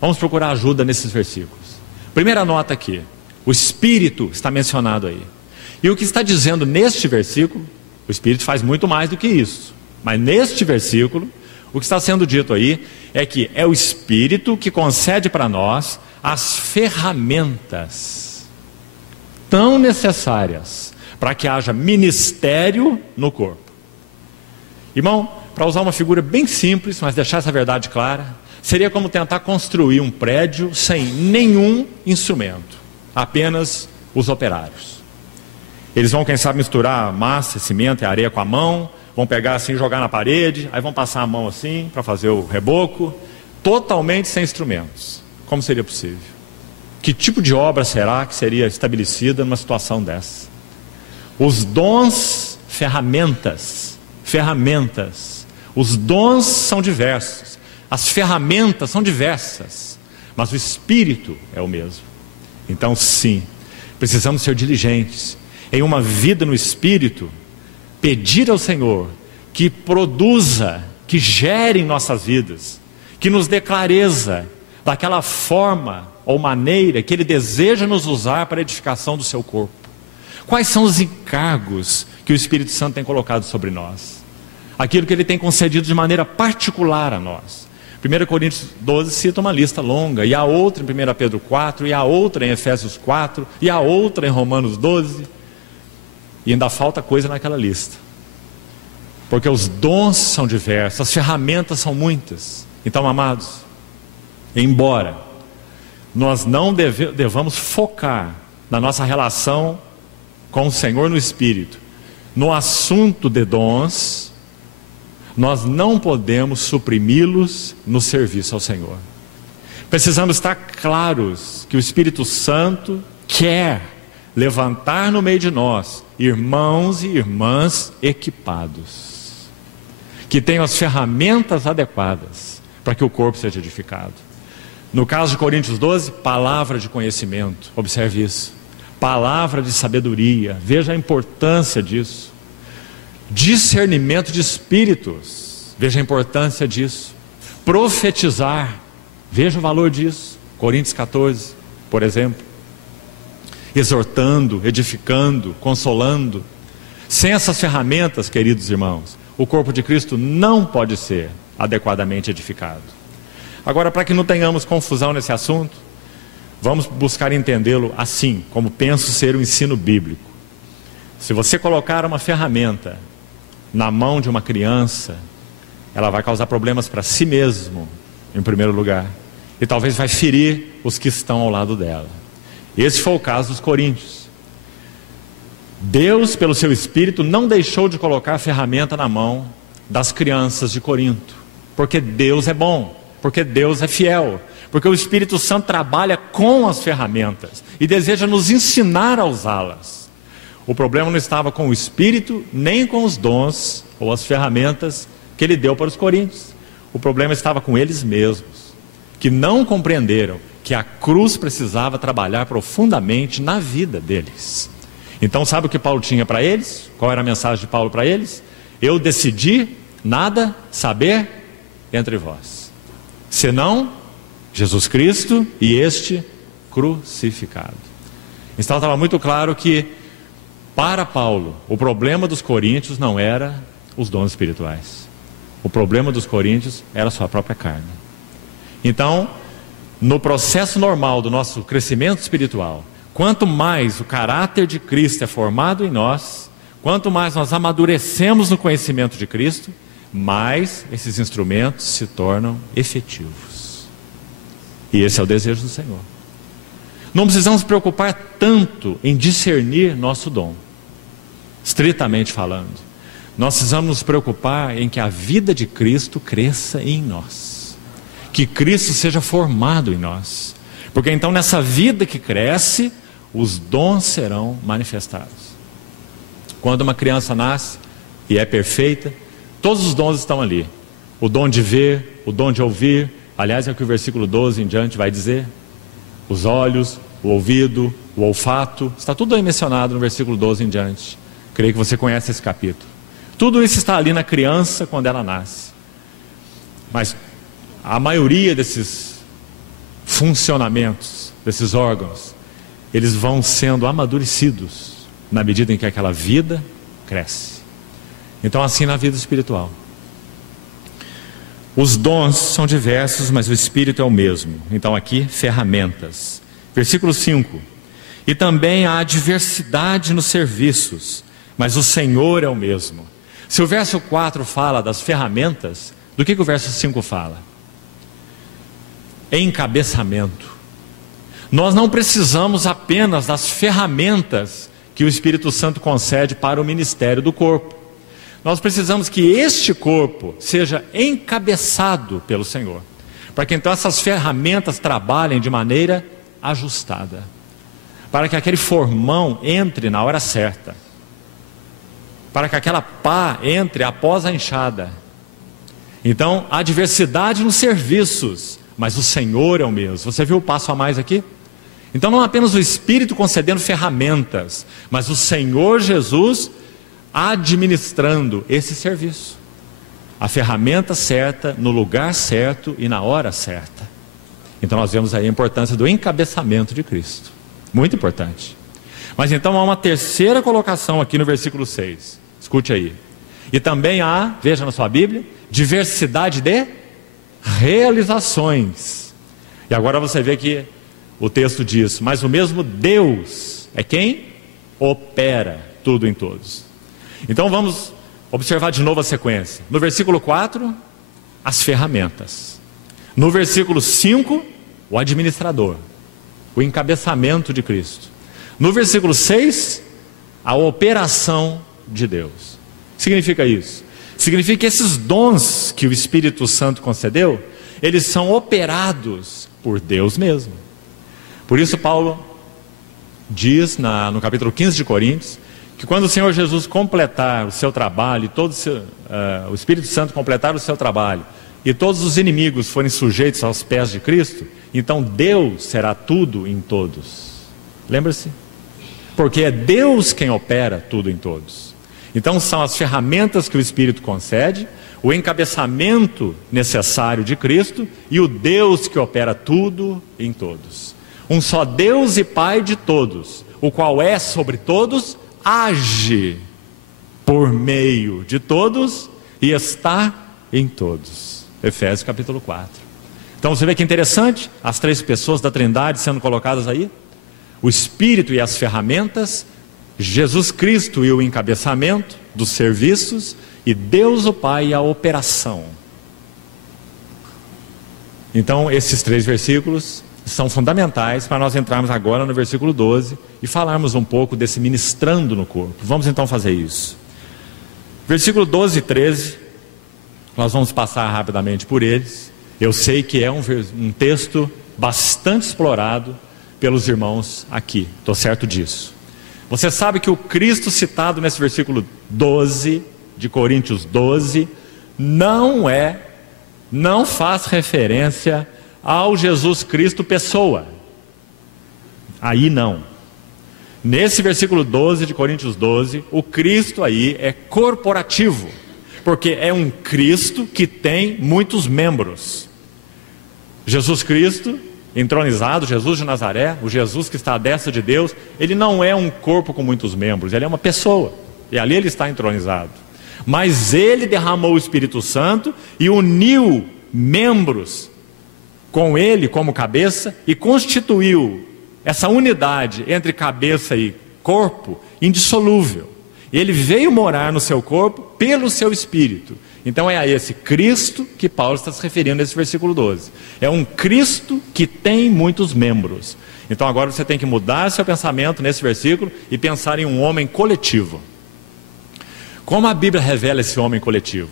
Vamos procurar ajuda nesses versículos. Primeira nota aqui, o Espírito está mencionado aí. E o que está dizendo neste versículo, o Espírito faz muito mais do que isso. Mas neste versículo, o que está sendo dito aí é que é o Espírito que concede para nós as ferramentas tão necessárias para que haja ministério no corpo. Irmão, para usar uma figura bem simples, mas deixar essa verdade clara, seria como tentar construir um prédio sem nenhum instrumento, apenas os operários. Eles vão, quem sabe, misturar massa, cimento e areia com a mão, vão pegar assim, jogar na parede, aí vão passar a mão assim para fazer o reboco, totalmente sem instrumentos. Como seria possível? Que tipo de obra será que seria estabelecida numa situação dessa? Os dons, ferramentas. Os dons são diversos, as ferramentas são diversas, mas o Espírito é o mesmo. Então sim, precisamos ser diligentes em uma vida no Espírito, pedir ao Senhor que produza, que gere em nossas vidas, que nos dê clareza daquela forma ou maneira que Ele deseja nos usar para a edificação do seu corpo. Quais são os encargos que o Espírito Santo tem colocado sobre nós? Aquilo que Ele tem concedido de maneira particular a nós. 1 Coríntios 12 cita uma lista longa, e há outra em 1 Pedro 4, e há outra em Efésios 4, e há outra em Romanos 12, e ainda falta coisa naquela lista. Porque os dons são diversos, as ferramentas são muitas. Então, amados, embora nós não devamos focar na nossa relação com o Senhor no Espírito, no assunto de dons, nós não podemos suprimi-los no serviço ao Senhor. Precisamos estar claros que o Espírito Santo quer levantar no meio de nós irmãos e irmãs equipados, que tenham as ferramentas adequadas para que o corpo seja edificado. No caso de Coríntios 12, palavra de conhecimento, observe isso. Palavra de sabedoria, veja a importância disso. Discernimento de espíritos, veja a importância disso. Profetizar, Veja o valor disso. Coríntios 14, por exemplo. Exortando, edificando, consolando. Sem essas ferramentas, queridos irmãos, o corpo de Cristo não pode ser adequadamente edificado. Agora, para que não tenhamos confusão nesse assunto, vamos buscar entendê-lo assim, como penso ser o ensino bíblico. Se você colocar uma ferramenta na mão de uma criança, ela vai causar problemas para si mesmo, em primeiro lugar, e talvez vai ferir os que estão ao lado dela. Esse foi o caso dos coríntios. Deus, pelo seu Espírito, não deixou de colocar a ferramenta na mão das crianças de Corinto, porque Deus é bom, porque Deus é fiel, porque o Espírito Santo trabalha com as ferramentas e deseja nos ensinar a usá-las. O problema não estava com o Espírito, nem com os dons ou as ferramentas que ele deu para os coríntios. O problema estava com eles mesmos, que não compreenderam que a cruz precisava trabalhar profundamente na vida deles. Então, sabe o que Paulo tinha para eles? Qual era a mensagem de Paulo para eles? Eu decidi nada saber entre vós, senão Jesus Cristo e este crucificado. Então estava muito claro que, para Paulo, o problema dos coríntios não era os dons espirituais. O problema dos coríntios era a sua própria carne. Então, no processo normal do nosso crescimento espiritual, quanto mais o caráter de Cristo é formado em nós, quanto mais nós amadurecemos no conhecimento de Cristo, mais esses instrumentos se tornam efetivos. E esse é o desejo do Senhor. Não precisamos nos preocupar tanto em discernir nosso dom, estritamente falando. Nós precisamos nos preocupar em que a vida de Cristo cresça em nós, que Cristo seja formado em nós, porque então nessa vida que cresce, os dons serão manifestados. Quando uma criança nasce e é perfeita, todos os dons estão ali. O dom de ver, o dom de ouvir, aliás é o que o versículo 12 em diante vai dizer. Os olhos, o ouvido, o olfato, está tudo aí mencionado no versículo 12 em diante. Creio que você conhece esse capítulo. Tudo isso está ali na criança quando ela nasce. Mas a maioria desses funcionamentos, desses órgãos, eles vão sendo amadurecidos na medida em que aquela vida cresce. Então, assim na vida espiritual. Os dons são diversos, mas o Espírito é o mesmo. Então aqui, ferramentas. Versículo 5. E também há diversidade nos serviços, mas o Senhor é o mesmo. Se o verso 4 fala das ferramentas, do que o verso 5 fala? Encabeçamento. Nós não precisamos apenas das ferramentas que o Espírito Santo concede para o ministério do corpo. Nós precisamos que este corpo seja encabeçado pelo Senhor, para que então essas ferramentas trabalhem de maneira ajustada, para que aquele formão entre na hora certa, para que aquela pá entre após a enxada. Então, há diversidade nos serviços, mas o Senhor é o mesmo. Você viu o passo a mais aqui? Então não apenas o Espírito concedendo ferramentas, mas o Senhor Jesus administrando esse serviço. A ferramenta certa, no lugar certo e na hora certa. Então nós vemos aí a importância do encabeçamento de Cristo. Muito importante. Mas então há uma terceira colocação aqui no versículo 6. Escute aí. E também há, veja na sua Bíblia, diversidade de realizações. E agora você vê que o texto diz, mas o mesmo Deus é quem opera tudo em todos. Então vamos observar de novo a sequência. No versículo 4, as ferramentas. No versículo 5, o administrador, o encabeçamento de Cristo. No versículo 6, a operação de Deus. Significa isso? Significa que esses dons que o Espírito Santo concedeu, eles são operados por Deus mesmo. Por isso Paulo diz no capítulo 15 de Coríntios, que quando o Senhor Jesus completar o seu trabalho, o Espírito Santo completar o seu trabalho, e todos os inimigos forem sujeitos aos pés de Cristo, então Deus será tudo em todos. Lembra-se? Porque é Deus quem opera tudo em todos. Então são as ferramentas que o Espírito concede, o encabeçamento necessário de Cristo e o Deus que opera tudo em todos. Um só Deus e Pai de todos, o qual é sobre todos, age por meio de todos e está em todos. Efésios capítulo 4. Então você vê que interessante, as três pessoas da Trindade sendo colocadas aí, o Espírito e as ferramentas, Jesus Cristo e o encabeçamento dos serviços, e Deus o Pai e a operação. Então esses três versículos são fundamentais para nós entrarmos agora no versículo 12 e falarmos um pouco desse ministrando no corpo. Vamos então fazer isso. Versículo 12 e 13, nós vamos passar rapidamente por eles. Eu sei que é um texto bastante explorado pelos irmãos aqui, estou certo disso. Você sabe que o Cristo citado nesse versículo 12, de Coríntios 12, não faz referência ao Jesus Cristo pessoa. Aí não. Nesse versículo 12 de Coríntios 12, o Cristo aí é corporativo, porque é um Cristo que tem muitos membros. Jesus Cristo entronizado, Jesus de Nazaré, o Jesus que está à destra de Deus, ele não é um corpo com muitos membros, ele é uma pessoa, e ali ele está entronizado. Mas ele derramou o Espírito Santo e uniu membros com ele como cabeça e constituiu essa unidade entre cabeça e corpo indissolúvel. Ele veio morar no seu corpo pelo seu Espírito. Então é a esse Cristo que Paulo está se referindo nesse versículo 12. É um Cristo que tem muitos membros. Então agora você tem que mudar seu pensamento nesse versículo e pensar em um homem coletivo. Como a Bíblia revela esse homem coletivo?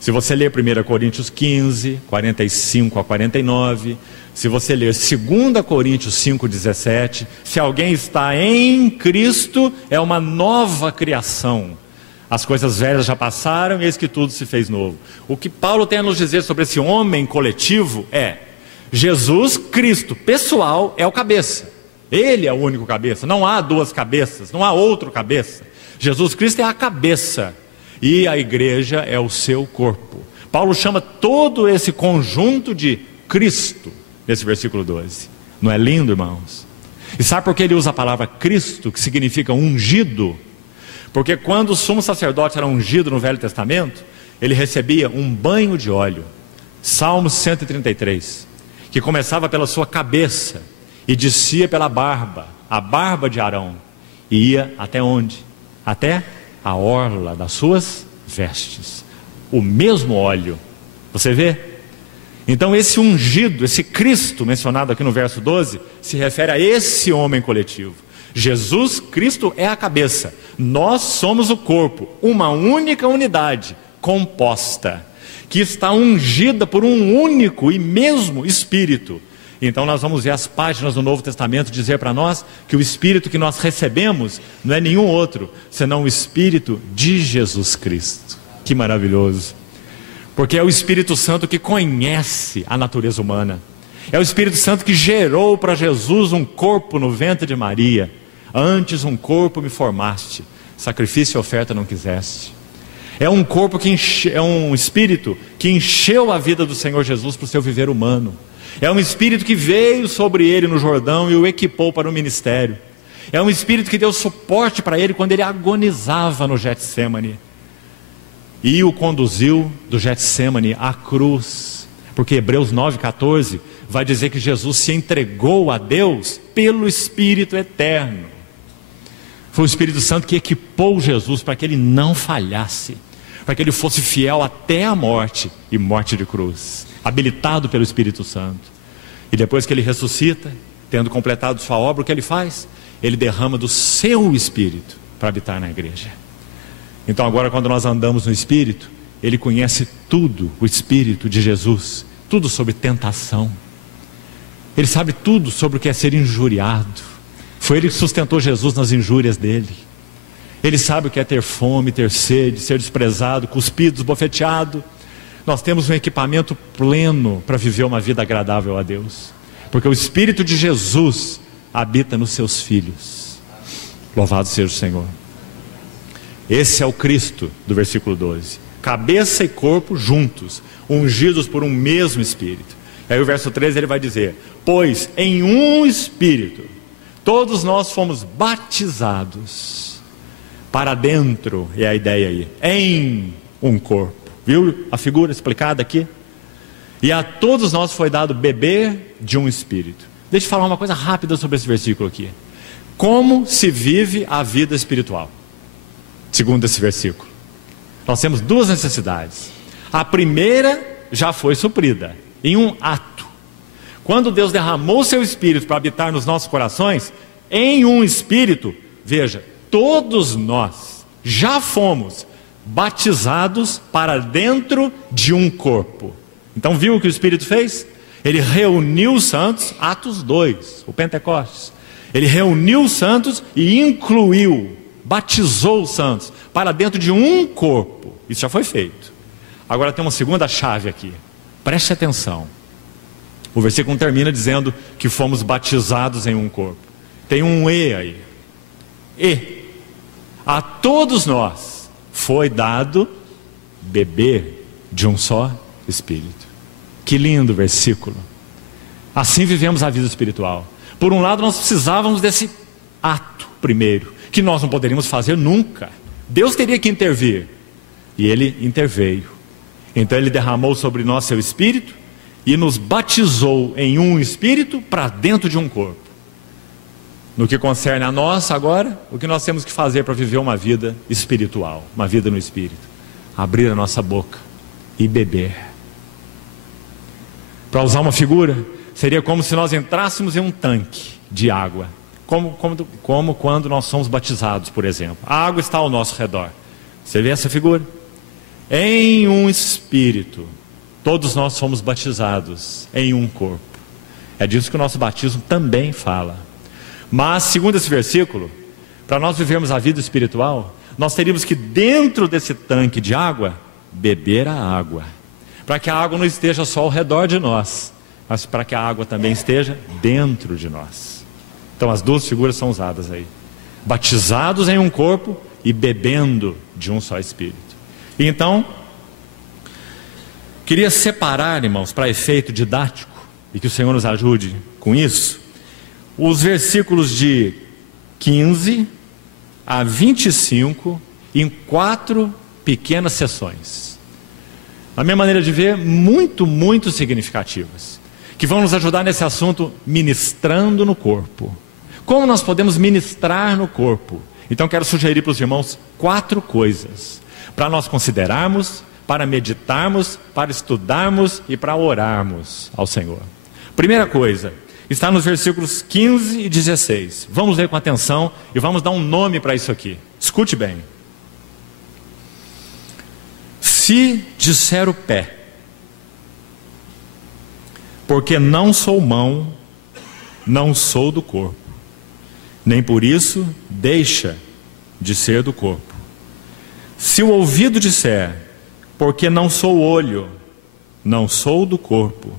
Se você ler 1 Coríntios 15, 45 a 49, se você ler 2 Coríntios 5, 17, se alguém está em Cristo, é uma nova criação. As coisas velhas já passaram e eis que tudo se fez novo. O que Paulo tem a nos dizer sobre esse homem coletivo é: Jesus Cristo pessoal é o cabeça. Ele é o único cabeça. Não há duas cabeças, não há outro cabeça. Jesus Cristo é a cabeça e a igreja é o seu corpo. Paulo chama todo esse conjunto de Cristo nesse versículo 12. Não é lindo, irmãos? E sabe por que ele usa a palavra Cristo, que significa ungido? Porque quando o sumo sacerdote era ungido no Velho Testamento, ele recebia um banho de óleo. Salmos 133, que começava pela sua cabeça e descia pela barba, a barba de Arão, e ia até onde? Até a orla das suas vestes. O mesmo óleo. Você vê? Então esse ungido, esse Cristo mencionado aqui no verso 12, se refere a esse homem coletivo. Jesus Cristo é a cabeça, nós somos o corpo, uma única unidade composta, que está ungida por um único e mesmo Espírito. Então nós vamos ver as páginas do Novo Testamento dizer para nós que o Espírito que nós recebemos não é nenhum outro, senão o Espírito de Jesus Cristo. Que maravilhoso! Porque é o Espírito Santo que conhece a natureza humana. É o Espírito Santo que gerou para Jesus um corpo no ventre de Maria. Antes um corpo me formaste, sacrifício e oferta não quiseste. É um corpo é um Espírito que encheu a vida do Senhor Jesus para o seu viver humano. É um Espírito que veio sobre ele no Jordão e o equipou para o ministério. É um Espírito que deu suporte para ele quando ele agonizava no Getsêmani. E o conduziu do Getsêmani à cruz. Porque Hebreus 9,14 vai dizer que Jesus se entregou a Deus pelo Espírito eterno. Foi o Espírito Santo que equipou Jesus para que ele não falhasse, para que ele fosse fiel até a morte e morte de cruz, habilitado pelo Espírito Santo. E depois que ele ressuscita, tendo completado sua obra, o que ele faz? Ele derrama do seu Espírito para habitar na igreja. Então agora, quando nós andamos no Espírito, ele conhece tudo, o Espírito de Jesus, tudo sobre tentação. Ele sabe tudo sobre o que é ser injuriado. Foi ele que sustentou Jesus nas injúrias dele. Ele sabe o que é ter fome, ter sede, ser desprezado, cuspido, esbofeteado. Nós temos um equipamento pleno para viver uma vida agradável a Deus, porque o Espírito de Jesus habita nos seus filhos. Louvado seja o Senhor. Esse é o Cristo do versículo 12. Cabeça e corpo juntos, ungidos por um mesmo Espírito. E aí o verso 13 ele vai dizer: pois em um Espírito todos nós fomos batizados para dentro, é a ideia aí, em um corpo. Viu a figura explicada aqui? E a todos nós foi dado beber de um Espírito. Deixa eu falar uma coisa rápida sobre esse versículo aqui. Como se vive a vida espiritual? Segundo esse versículo, nós temos duas necessidades. A primeira já foi suprida em um ato. Quando Deus derramou seu Espírito para habitar nos nossos corações, em um Espírito, veja, todos nós já fomos batizados para dentro de um corpo. Então viu o que o Espírito fez? Ele reuniu os santos, Atos 2, o Pentecostes. Ele reuniu os santos e incluiu, batizou os santos para dentro de um corpo. Isso já foi feito. Agora tem uma segunda chave aqui. Preste atenção. O versículo termina dizendo que fomos batizados em um corpo. Tem um E aí. E a todos nós foi dado beber de um só Espírito. Que lindo versículo. Assim vivemos a vida espiritual. Por um lado, nós precisávamos desse ato primeiro, que nós não poderíamos fazer nunca. Deus teria que intervir. E Ele interveio. Então Ele derramou sobre nós seu Espírito e nos batizou em um Espírito para dentro de um corpo. No que concerne a nós agora, o que nós temos que fazer para viver uma vida espiritual, uma vida no Espírito? Abrir a nossa boca e beber. Para usar uma figura, seria como se nós entrássemos em um tanque de água. Como quando nós somos batizados, por exemplo. A água está ao nosso redor. Você vê essa figura? Em um Espírito, todos nós somos batizados em um corpo. É disso que o nosso batismo também fala. Mas, segundo esse versículo, para nós vivermos a vida espiritual, nós teríamos que, dentro desse tanque de água, beber a água. Para que a água não esteja só ao redor de nós, mas para que a água também esteja dentro de nós. Então as duas figuras são usadas aí. Batizados em um corpo e bebendo de um só Espírito. E então, queria separar, irmãos, para efeito didático, e que o Senhor nos ajude com isso, os versículos de 15 a 25 em 4 pequenas sessões. A minha maneira de ver, muito significativas, que vão nos ajudar nesse assunto, ministrando no corpo. Como nós podemos ministrar no corpo? Então quero sugerir para os irmãos 4 coisas, para nós considerarmos, para meditarmos, para estudarmos e para orarmos ao Senhor. Primeira coisa, está nos versículos 15 e 16. Vamos ler com atenção e vamos dar um nome para isso aqui. Escute bem. Se disser o pé, porque não sou mão, não sou do corpo, nem por isso deixa de ser do corpo. Se o ouvido disser, porque não sou olho, não sou do corpo,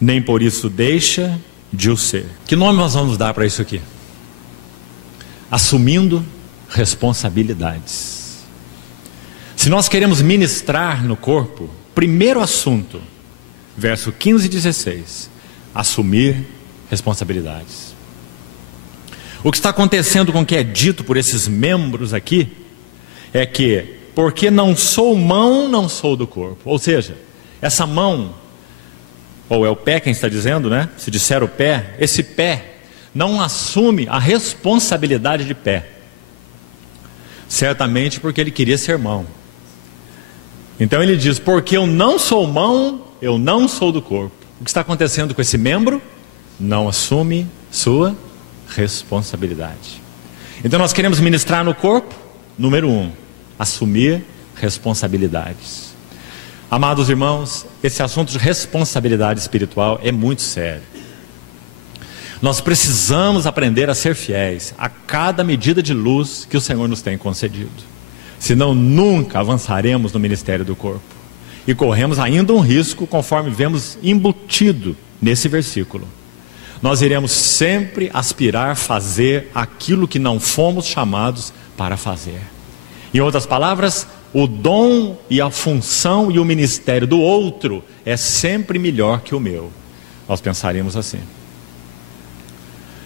nem por isso deixa de o ser. Que nome nós vamos dar para isso aqui? Assumindo responsabilidades. Se nós queremos ministrar no corpo, primeiro assunto, verso 15 e 16, assumir responsabilidades. O que está acontecendo com o que é dito por esses membros aqui, é que, porque não sou mão, não sou do corpo. Ou seja, essa mão, ou é o pé quem está dizendo, né? Se disser o pé, esse pé não assume a responsabilidade de pé. Certamente porque ele queria ser mão. Então ele diz, porque eu não sou mão, eu não sou do corpo. O que está acontecendo com esse membro? Não assume sua responsabilidade. Então nós queremos ministrar no corpo, número 1, assumir responsabilidades. Amados irmãos, esse assunto de responsabilidade espiritual é muito sério. Nós precisamos aprender a ser fiéis a cada medida de luz que o Senhor nos tem concedido. Senão nunca avançaremos no ministério do corpo. E corremos ainda um risco, conforme vemos embutido nesse versículo. Nós iremos sempre aspirar fazer aquilo que não fomos chamados para fazer. Em outras palavras, o dom e a função e o ministério do outro é sempre melhor que o meu. Nós pensaríamos assim.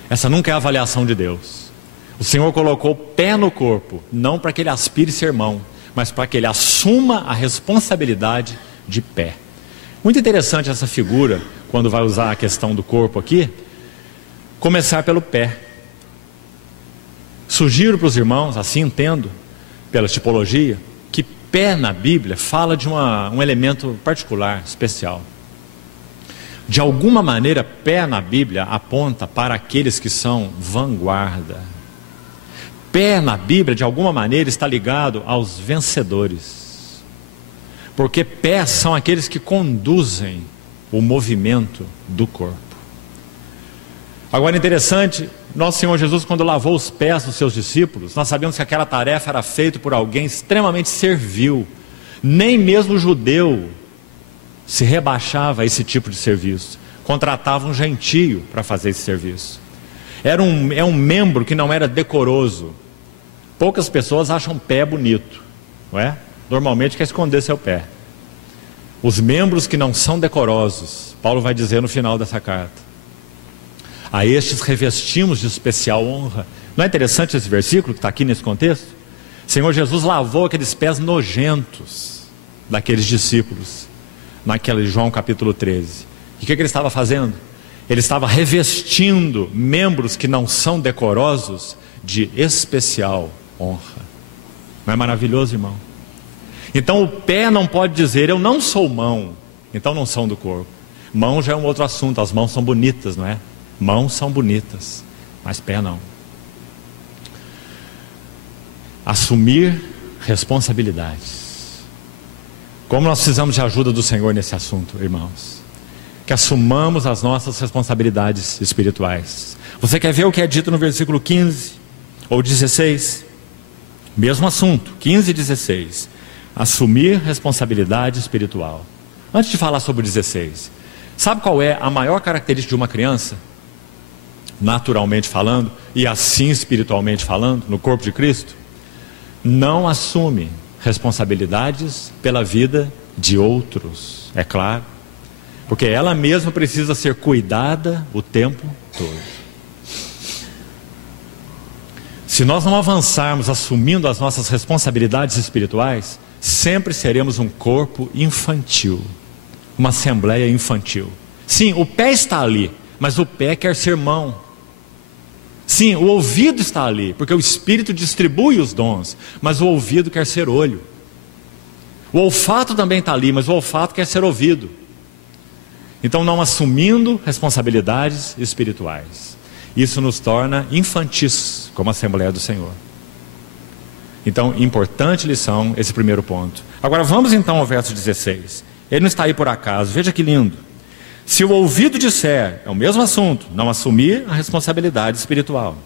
Essa nunca é a avaliação de Deus. O Senhor colocou pé no corpo, não para que ele aspire sermão, mas para que ele assuma a responsabilidade de pé. Muito interessante essa figura, quando vai usar a questão do corpo aqui, começar pelo pé. Sugiro para os irmãos, assim entendo, pela tipologia, que pé na Bíblia fala de um elemento particular, especial. De alguma maneira, pé na Bíblia aponta para aqueles que são vanguarda. Pé na Bíblia, de alguma maneira, está ligado aos vencedores. Porque pés são aqueles que conduzem o movimento do corpo. Agora, interessante, nosso Senhor Jesus, quando lavou os pés dos seus discípulos, nós sabemos que aquela tarefa era feita por alguém extremamente servil. Nem mesmo o judeu se rebaixava a esse tipo de serviço. Contratava um gentio para fazer esse serviço. É um membro que não era decoroso. Poucas pessoas acham pé bonito, não é? Normalmente quer esconder seu pé. Os membros que não são decorosos, Paulo vai dizer no final dessa carta, a estes revestimos de especial honra. Não é interessante esse versículo que está aqui nesse contexto? O Senhor Jesus lavou aqueles pés nojentos daqueles discípulos, naquele João capítulo 13. E o que ele estava fazendo? Ele estava revestindo membros que não são decorosos de especial honra. Não é maravilhoso, irmão? Então o pé não pode dizer, eu não sou mão, então não são do corpo. Mão já é um outro assunto, as mãos são bonitas, não é? Mãos são bonitas, mas pé não. Assumir responsabilidades. Como nós precisamos de ajuda do Senhor nesse assunto, irmãos? Que assumamos as nossas responsabilidades espirituais. Você quer ver o que é dito no versículo 15 ou 16? Mesmo assunto, 15 e 16. Assumir responsabilidade espiritual. Antes de falar sobre o 16, sabe qual é a maior característica de uma criança? Naturalmente falando, e assim espiritualmente falando, no corpo de Cristo? Não assume responsabilidades pela vida de outros, é claro. Porque ela mesma precisa ser cuidada o tempo todo. Se nós não avançarmos assumindo as nossas responsabilidades espirituais, sempre seremos um corpo infantil, uma assembleia infantil. Sim, o pé está ali, mas o pé quer ser mão. Sim, o ouvido está ali, porque o Espírito distribui os dons, mas o ouvido quer ser olho. O olfato também está ali, mas o olfato quer ser ouvido. Então, não assumindo responsabilidades espirituais, isso nos torna infantis como Assembleia do Senhor. Então, importante lição, esse primeiro ponto. Agora vamos então ao verso 16. Ele não está aí por acaso, veja que lindo. Se o ouvido disser, é o mesmo assunto, não assumir a responsabilidade espiritual.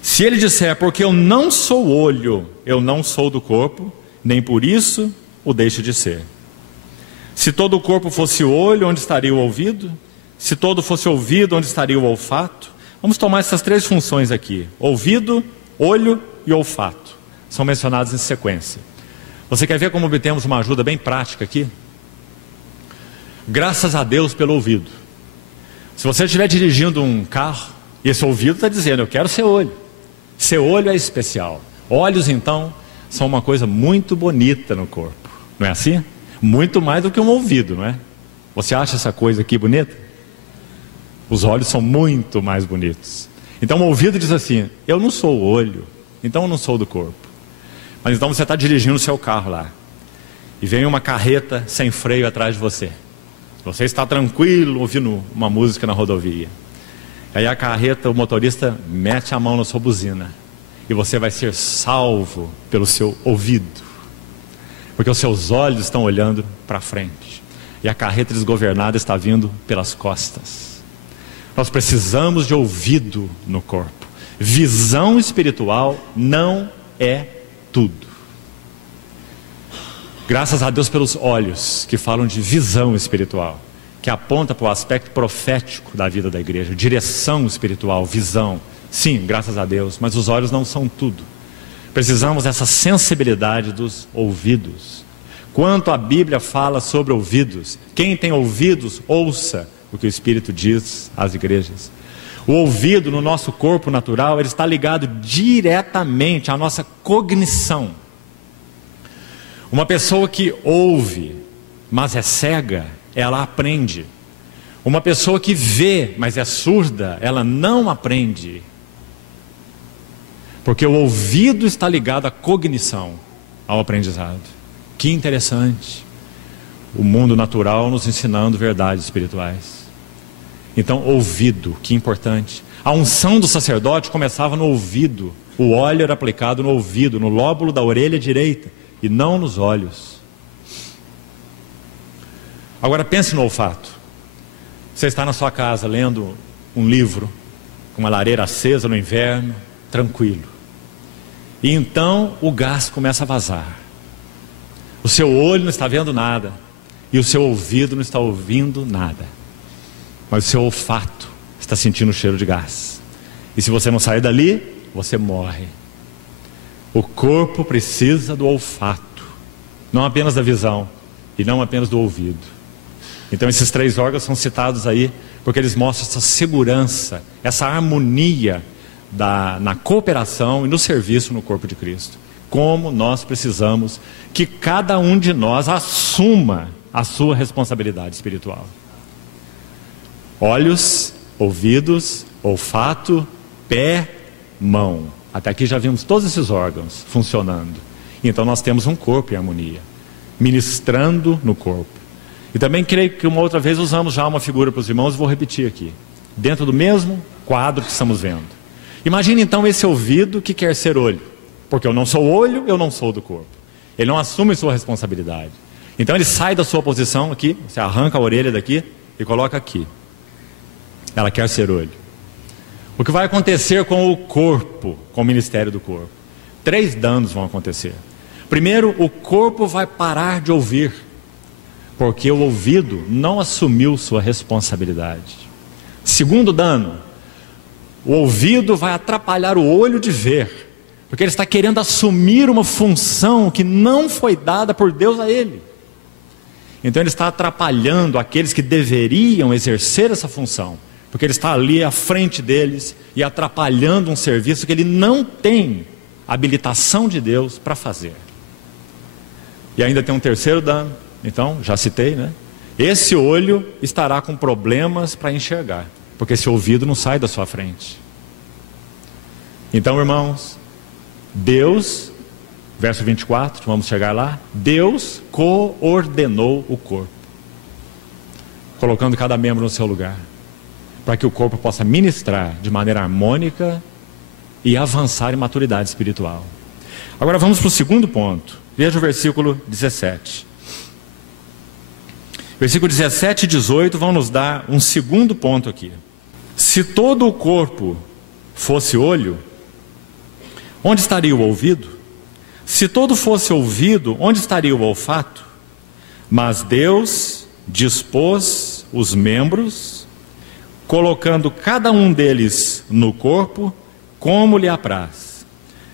Se ele disser, porque eu não sou olho, eu não sou do corpo, nem por isso o deixo de ser. Se todo o corpo fosse olho, onde estaria o ouvido? Se todo fosse ouvido, onde estaria o olfato? Vamos tomar essas três funções aqui: ouvido, olho e olfato. São mencionados em sequência. Você quer ver como obtemos uma ajuda bem prática aqui? Graças a Deus pelo ouvido. Se você estiver dirigindo um carro e esse ouvido está dizendo, eu quero ser olho. Ser olho é especial. Olhos, então, são uma coisa muito bonita no corpo. Não é assim? Muito mais do que um ouvido, não é? Você acha essa coisa aqui bonita? Os olhos são muito mais bonitos. Então o ouvido diz assim, eu não sou olho, então eu não sou do corpo. Mas então você está dirigindo o seu carro lá, e vem uma carreta sem freio atrás de você. Você está tranquilo ouvindo uma música na rodovia. Aí a carreta, o motorista mete a mão na sua buzina, e você vai ser salvo pelo seu ouvido, porque os seus olhos estão olhando para frente, e a carreta desgovernada está vindo pelas costas. Nós precisamos de ouvido no corpo. Visão espiritual não é tudo. Graças a Deus pelos olhos que falam de visão espiritual, que aponta para o aspecto profético da vida da igreja, direção espiritual, visão. Sim, graças a Deus, mas os olhos não são tudo. Precisamos dessa sensibilidade dos ouvidos. Quanto a Bíblia fala sobre ouvidos, quem tem ouvidos, ouça o que o Espírito diz às igrejas. O ouvido no nosso corpo natural, ele está ligado diretamente à nossa cognição. Uma pessoa que ouve, mas é cega, ela aprende. Uma pessoa que vê, mas é surda, ela não aprende. Porque o ouvido está ligado à cognição, ao aprendizado. Que interessante. O mundo natural nos ensinando verdades espirituais. Então, ouvido, que importante. A unção do sacerdote começava no ouvido. O óleo era aplicado no ouvido, no lóbulo da orelha direita, e não nos olhos. Agora pense no olfato. Você está na sua casa lendo um livro, com uma lareira acesa no inverno, tranquilo. E então o gás começa a vazar. O seu olho não está vendo nada, e o seu ouvido não está ouvindo nada. Mas o seu olfato está sentindo o cheiro de gás. E se você não sair dali, você morre. O corpo precisa do olfato, não apenas da visão, e não apenas do ouvido. Então esses 3 órgãos são citados aí, porque eles mostram essa segurança, essa harmonia na cooperação e no serviço no corpo de Cristo. Como nós precisamos que cada um de nós assuma a sua responsabilidade espiritual. Olhos, ouvidos, olfato, pé, mão. Até aqui já vimos todos esses órgãos funcionando. Então nós temos um corpo em harmonia, ministrando no corpo. E também creio que uma outra vez usamos já uma figura para os irmãos, e vou repetir aqui. Dentro do mesmo quadro que estamos vendo. Imagine então esse ouvido que quer ser olho. Porque eu não sou olho, eu não sou do corpo. Ele não assume sua responsabilidade. Então ele sai da sua posição aqui, você arranca a orelha daqui e coloca aqui. Ela quer ser olho. O que vai acontecer com o corpo, com o ministério do corpo? 3 danos vão acontecer. Primeiro, o corpo vai parar de ouvir, porque o ouvido não assumiu sua responsabilidade. Segundo dano, o ouvido vai atrapalhar o olho de ver, porque ele está querendo assumir uma função que não foi dada por Deus a ele. Então ele está atrapalhando aqueles que deveriam exercer essa função, porque ele está ali à frente deles e atrapalhando um serviço que ele não tem habilitação de Deus para fazer. E ainda tem um terceiro dano. Então, já citei, né? Esse olho estará com problemas para enxergar, porque esse ouvido não sai da sua frente. Então, irmãos, Deus, verso 24, vamos chegar lá. Deus coordenou o corpo, colocando cada membro no seu lugar, para que o corpo possa ministrar de maneira harmônica e avançar em maturidade espiritual. Agora vamos para o segundo ponto. Veja o versículo 17. Versículo 17 e 18 vão nos dar um segundo ponto aqui. Se todo o corpo fosse olho, onde estaria o ouvido? Se todo fosse ouvido, onde estaria o olfato? Mas Deus dispôs os membros, colocando cada um deles no corpo, como lhe apraz.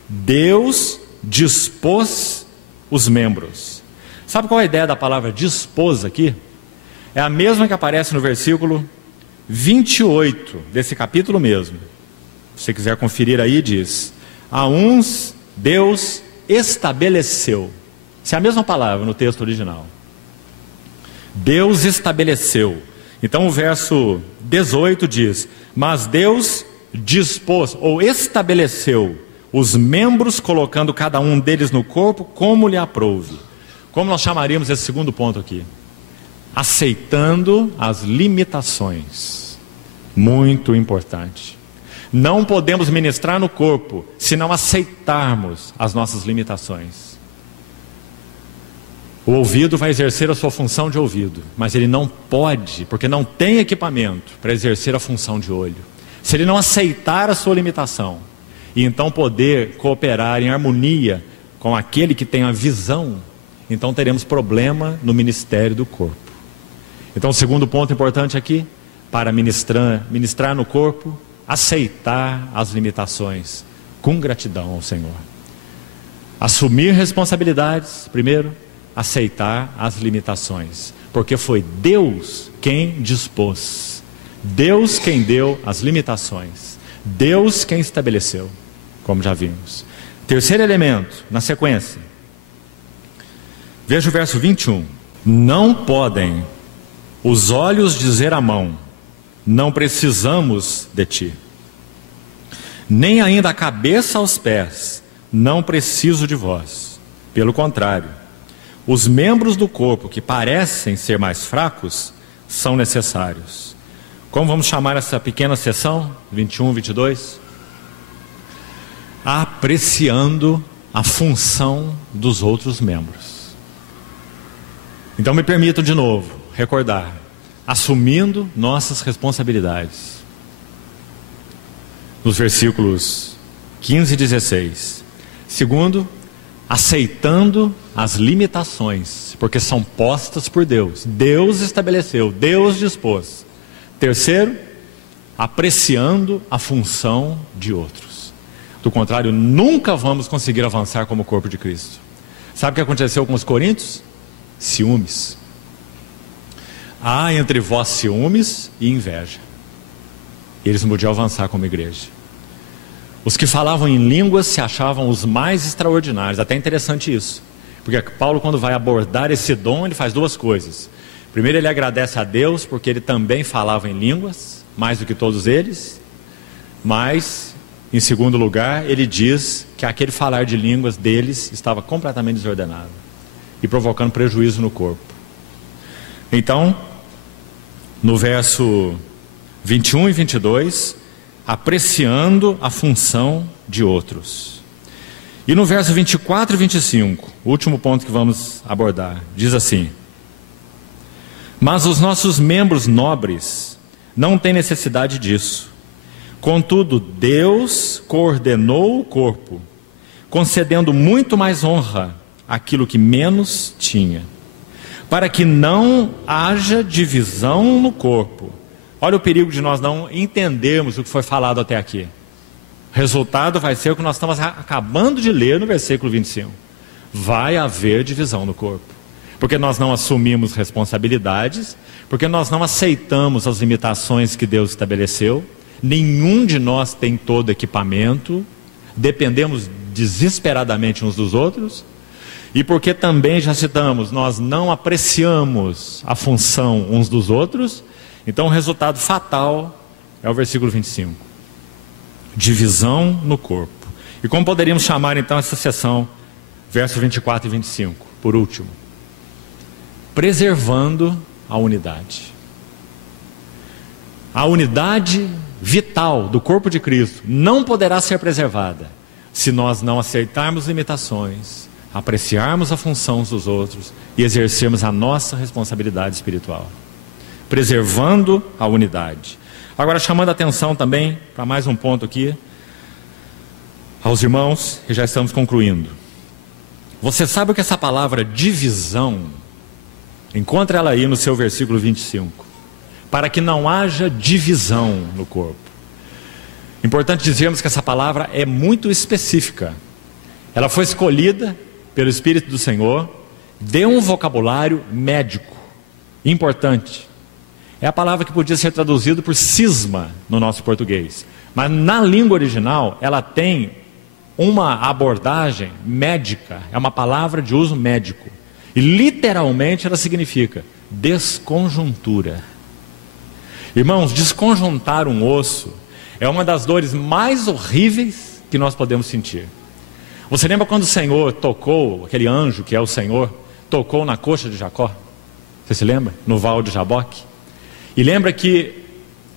Deus dispôs os membros. Sabe qual é a ideia da palavra dispôs aqui? É a mesma que aparece no versículo 28 desse capítulo mesmo. Se você quiser conferir aí, diz: a uns Deus estabeleceu. Essa é a mesma palavra no texto original. Deus estabeleceu. Então o verso 18 diz: mas Deus dispôs ou estabeleceu os membros, colocando cada um deles no corpo como lhe aprouve. Como nós chamaríamos esse segundo ponto aqui? Aceitando as limitações. Muito importante. Não podemos ministrar no corpo se não aceitarmos as nossas limitações. O ouvido vai exercer a sua função de ouvido, mas ele não pode, porque não tem equipamento para exercer a função de olho. Se ele não aceitar a sua limitação e então poder cooperar em harmonia com aquele que tem a visão, então teremos problema no ministério do corpo. Então o segundo ponto importante aqui, para ministrar no corpo, aceitar as limitações com gratidão ao Senhor. Assumir responsabilidades, primeiro, aceitar as limitações, porque foi Deus quem dispôs, Deus quem deu as limitações, Deus quem estabeleceu, como já vimos. Terceiro elemento, na sequência, veja o verso 21. Não podem os olhos dizer à mão, não precisamos de ti, nem ainda a cabeça aos pés, não preciso de vós. Pelo contrário, os membros do corpo que parecem ser mais fracos são necessários. Como vamos chamar essa pequena sessão, 21, 22? Apreciando a função dos outros membros. Então me permitam de novo recordar, assumindo nossas responsabilidades. Nos versículos 15 e 16. Segundo, aceitando as limitações, porque são postas por Deus. Deus estabeleceu, Deus dispôs. Terceiro, apreciando a função de outros. Do contrário, nunca vamos conseguir avançar como corpo de Cristo. Sabe o que aconteceu com os coríntios? Ciúmes. Há entre vós ciúmes e inveja. Eles não podiam avançar como igreja. Os que falavam em línguas se achavam os mais extraordinários. Até interessante isso, porque Paulo, quando vai abordar esse dom, ele faz duas coisas. Primeiro, ele agradece a Deus porque ele também falava em línguas, mais do que todos eles. Mas, em segundo lugar, ele diz que aquele falar de línguas deles estava completamente desordenado e provocando prejuízo no corpo. Então, no verso 21 e 22, apreciando a função de outros. E no verso 24 e 25, o último ponto que vamos abordar, diz assim: mas os nossos membros nobres não têm necessidade disso. Contudo, Deus coordenou o corpo, concedendo muito mais honra àquilo que menos tinha, para que não haja divisão no corpo. Olha o perigo de nós não entendermos o que foi falado até aqui. O resultado vai ser o que nós estamos acabando de ler no versículo 25. Vai haver divisão no corpo, porque nós não assumimos responsabilidades, porque nós não aceitamos as limitações que Deus estabeleceu. Nenhum de nós tem todo equipamento, dependemos desesperadamente uns dos outros, e porque também, já citamos, nós não apreciamos a função uns dos outros. Então o resultado fatal é o versículo 25. Divisão no corpo. E como poderíamos chamar então essa sessão, versos 24 e 25, por último? Preservando a unidade. A unidade vital do corpo de Cristo não poderá ser preservada se nós não aceitarmos limitações, apreciarmos a função dos outros e exercermos a nossa responsabilidade espiritual. Preservando a unidade. Agora, chamando a atenção também para mais um ponto aqui, aos irmãos, e já estamos concluindo. Você sabe o que essa palavra divisão, encontra ela aí no seu versículo 25. Para que não haja divisão no corpo. Importante dizermos que essa palavra é muito específica. Ela foi escolhida pelo Espírito do Senhor, deu um vocabulário médico, importante. É a palavra que podia ser traduzida por cisma no nosso português. Mas na língua original, ela tem uma abordagem médica, é uma palavra de uso médico. E literalmente ela significa desconjuntura. Irmãos, desconjuntar um osso é uma das dores mais horríveis que nós podemos sentir. Você lembra quando o Senhor tocou, aquele anjo que é o Senhor, tocou na coxa de Jacó? Você se lembra? No val de Jaboque? E lembra que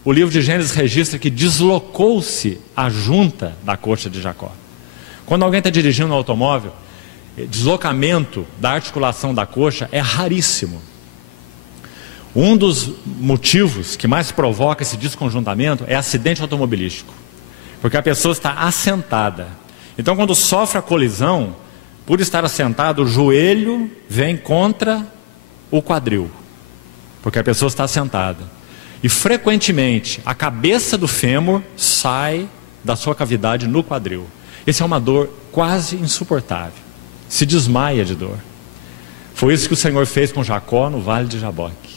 o livro de Gênesis registra que deslocou-se a junta da coxa de Jacó. Quando alguém está dirigindo um automóvel, deslocamento da articulação da coxa é raríssimo. Um dos motivos que mais provoca esse desconjuntamento é acidente automobilístico, porque a pessoa está assentada. Então, quando sofre a colisão, por estar assentado, o joelho vem contra o quadril, porque a pessoa está sentada. E frequentemente a cabeça do fêmur sai da sua cavidade no quadril. Essa é uma dor quase insuportável. se desmaia de dor. Foi isso que o Senhor fez com Jacó no vale de Jaboque.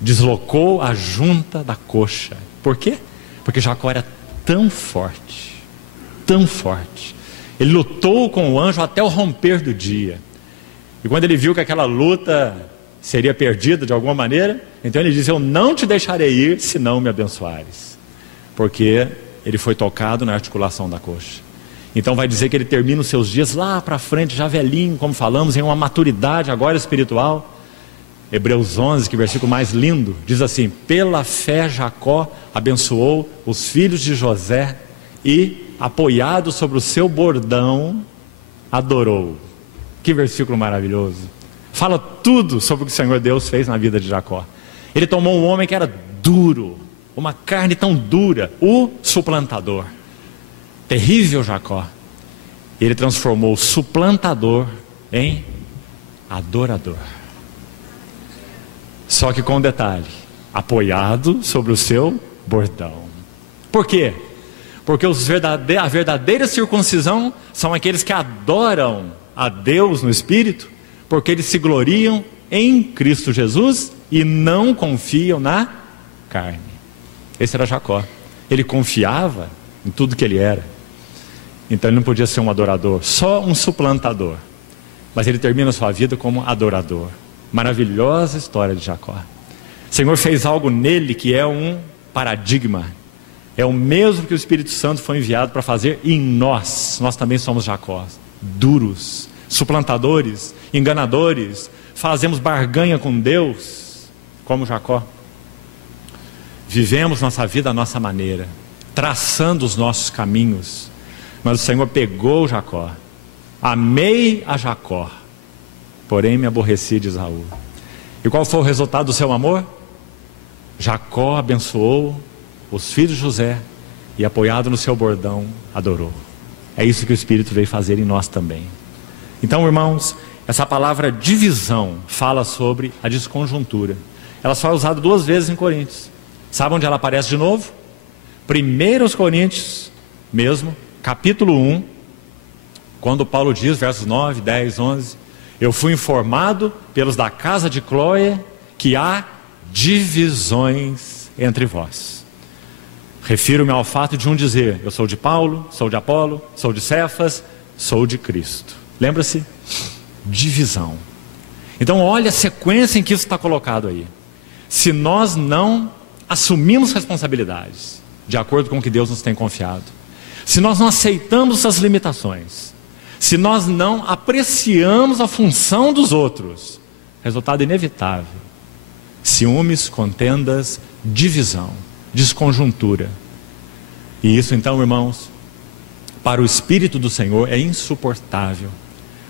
Deslocou a junta da coxa. Por quê? Porque Jacó era tão forte, tão forte. Ele lutou com o anjo até o romper do dia. E quando ele viu que aquela luta seria perdida de alguma maneira, então ele disse: eu não te deixarei ir se não me abençoares. Porque ele foi tocado na articulação da coxa. Então vai dizer que ele termina os seus dias lá para frente, já velhinho, como falamos, em uma maturidade agora espiritual. Hebreus 11, que versículo mais lindo, diz assim: pela fé Jacó abençoou os filhos de José e, apoiado sobre o seu bordão, adorou. Que versículo maravilhoso. Fala tudo sobre o que o Senhor Deus fez na vida de Jacó. Ele tomou um homem que era duro, uma carne tão dura, o suplantador. Terrível Jacó. Ele transformou o suplantador em adorador. Só que com um detalhe: apoiado sobre o seu bordão. Por quê? Porque a verdadeira circuncisão são aqueles que adoram a Deus no Espírito, porque eles se gloriam em Cristo Jesus e não confiam na carne. Esse era Jacó. Ele confiava em tudo que ele era. Então ele não podia ser um adorador, só um suplantador. Mas ele termina a sua vida como adorador. Maravilhosa história de Jacó. O Senhor fez algo nele que é um paradigma. É o mesmo que o Espírito Santo foi enviado para fazer em nós. Nós também somos Jacó, duros, suplantadores, enganadores. Fazemos barganha com Deus, como Jacó. Vivemos nossa vida à nossa maneira, traçando os nossos caminhos. Mas o Senhor pegou Jacó. Amei a Jacó, porém me aborreci de Esaú. E qual foi o resultado do seu amor? Jacó abençoou os filhos de José e, apoiado no seu bordão, adorou. É isso que o Espírito veio fazer em nós também. Então, irmãos, essa palavra divisão fala sobre a desconjuntura. Ela só é usada 2 vezes em Coríntios. Sabe onde ela aparece de novo? 1 Coríntios mesmo, capítulo 1, quando Paulo diz, versos 9, 10, 11: eu fui informado pelos da casa de Cloé que há divisões entre vós. Refiro-me ao fato de um dizer: eu sou de Paulo, sou de Apolo, sou de Cefas, sou de Cristo. Lembra-se? Divisão. Então olha a sequência em que isso está colocado aí. Se nós não assumimos responsabilidades de acordo com o que Deus nos tem confiado, se nós não aceitamos as limitações, se nós não apreciamos a função dos outros, resultado inevitável: ciúmes, contendas, divisão, desconjuntura. E isso então, irmãos, para o Espírito do Senhor é insuportável,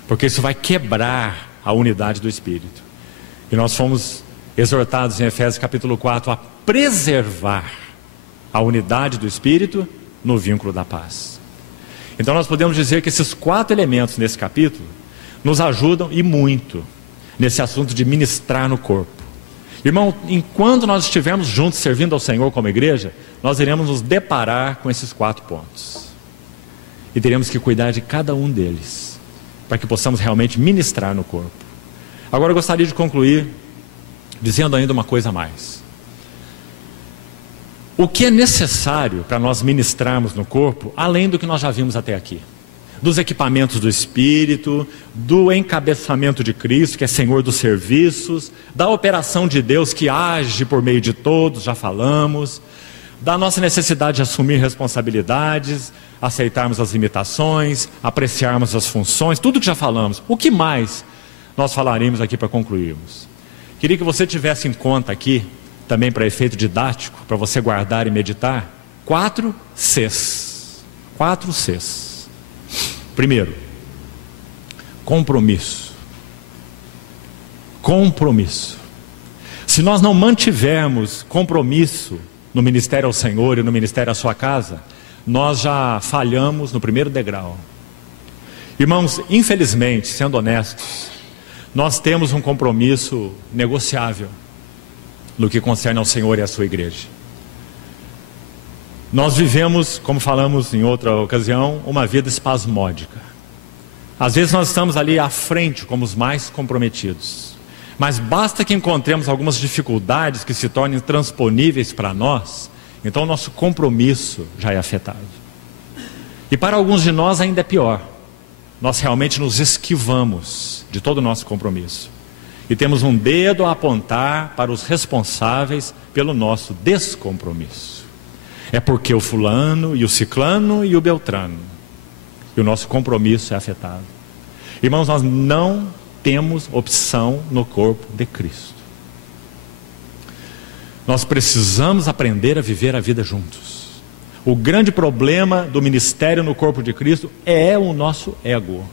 porque isso vai quebrar a unidade do Espírito. E nós fomos exortados em Efésios capítulo 4 a preservar a unidade do Espírito no vínculo da paz. Então nós podemos dizer que esses 4 elementos nesse capítulo nos ajudam e muito nesse assunto de ministrar no corpo. Irmão, enquanto nós estivermos juntos servindo ao Senhor como igreja, nós iremos nos deparar com esses 4 pontos. E teremos que cuidar de cada um deles, para que possamos realmente ministrar no corpo. Agora eu gostaria de concluir dizendo ainda uma coisa a mais. O que é necessário para nós ministrarmos no corpo, além do que nós já vimos até aqui? Dos equipamentos do Espírito, do encabeçamento de Cristo, que é Senhor dos serviços, da operação de Deus que age por meio de todos, já falamos, da nossa necessidade de assumir responsabilidades, aceitarmos as limitações, apreciarmos as funções, tudo que já falamos. O que mais nós falaremos aqui para concluirmos? Queria que você tivesse em conta aqui, também para efeito didático, para você guardar e meditar, 4 Cs. 4 Cs. Primeiro, compromisso. Compromisso. Se nós não mantivermos compromisso no ministério ao Senhor e no ministério à sua casa, nós já falhamos no primeiro degrau. Irmãos, infelizmente, sendo honestos, nós temos um compromisso negociável no que concerne ao Senhor e à sua igreja. Nós vivemos, como falamos em outra ocasião, uma vida espasmódica. Às vezes nós estamos ali à frente como os mais comprometidos, mas basta que encontremos algumas dificuldades que se tornem transponíveis para nós, então o nosso compromisso já é afetado. E para alguns de nós ainda é pior. Nós realmente nos esquivamos de todo o nosso compromisso e temos um dedo a apontar para os responsáveis pelo nosso descompromisso. É porque o fulano e o ciclano e o beltrano, e o nosso compromisso é afetado. Irmãos, nós não temos opção no corpo de Cristo. Nós precisamos aprender a viver a vida juntos. O grande problema do ministério no corpo de Cristo é o nosso ego.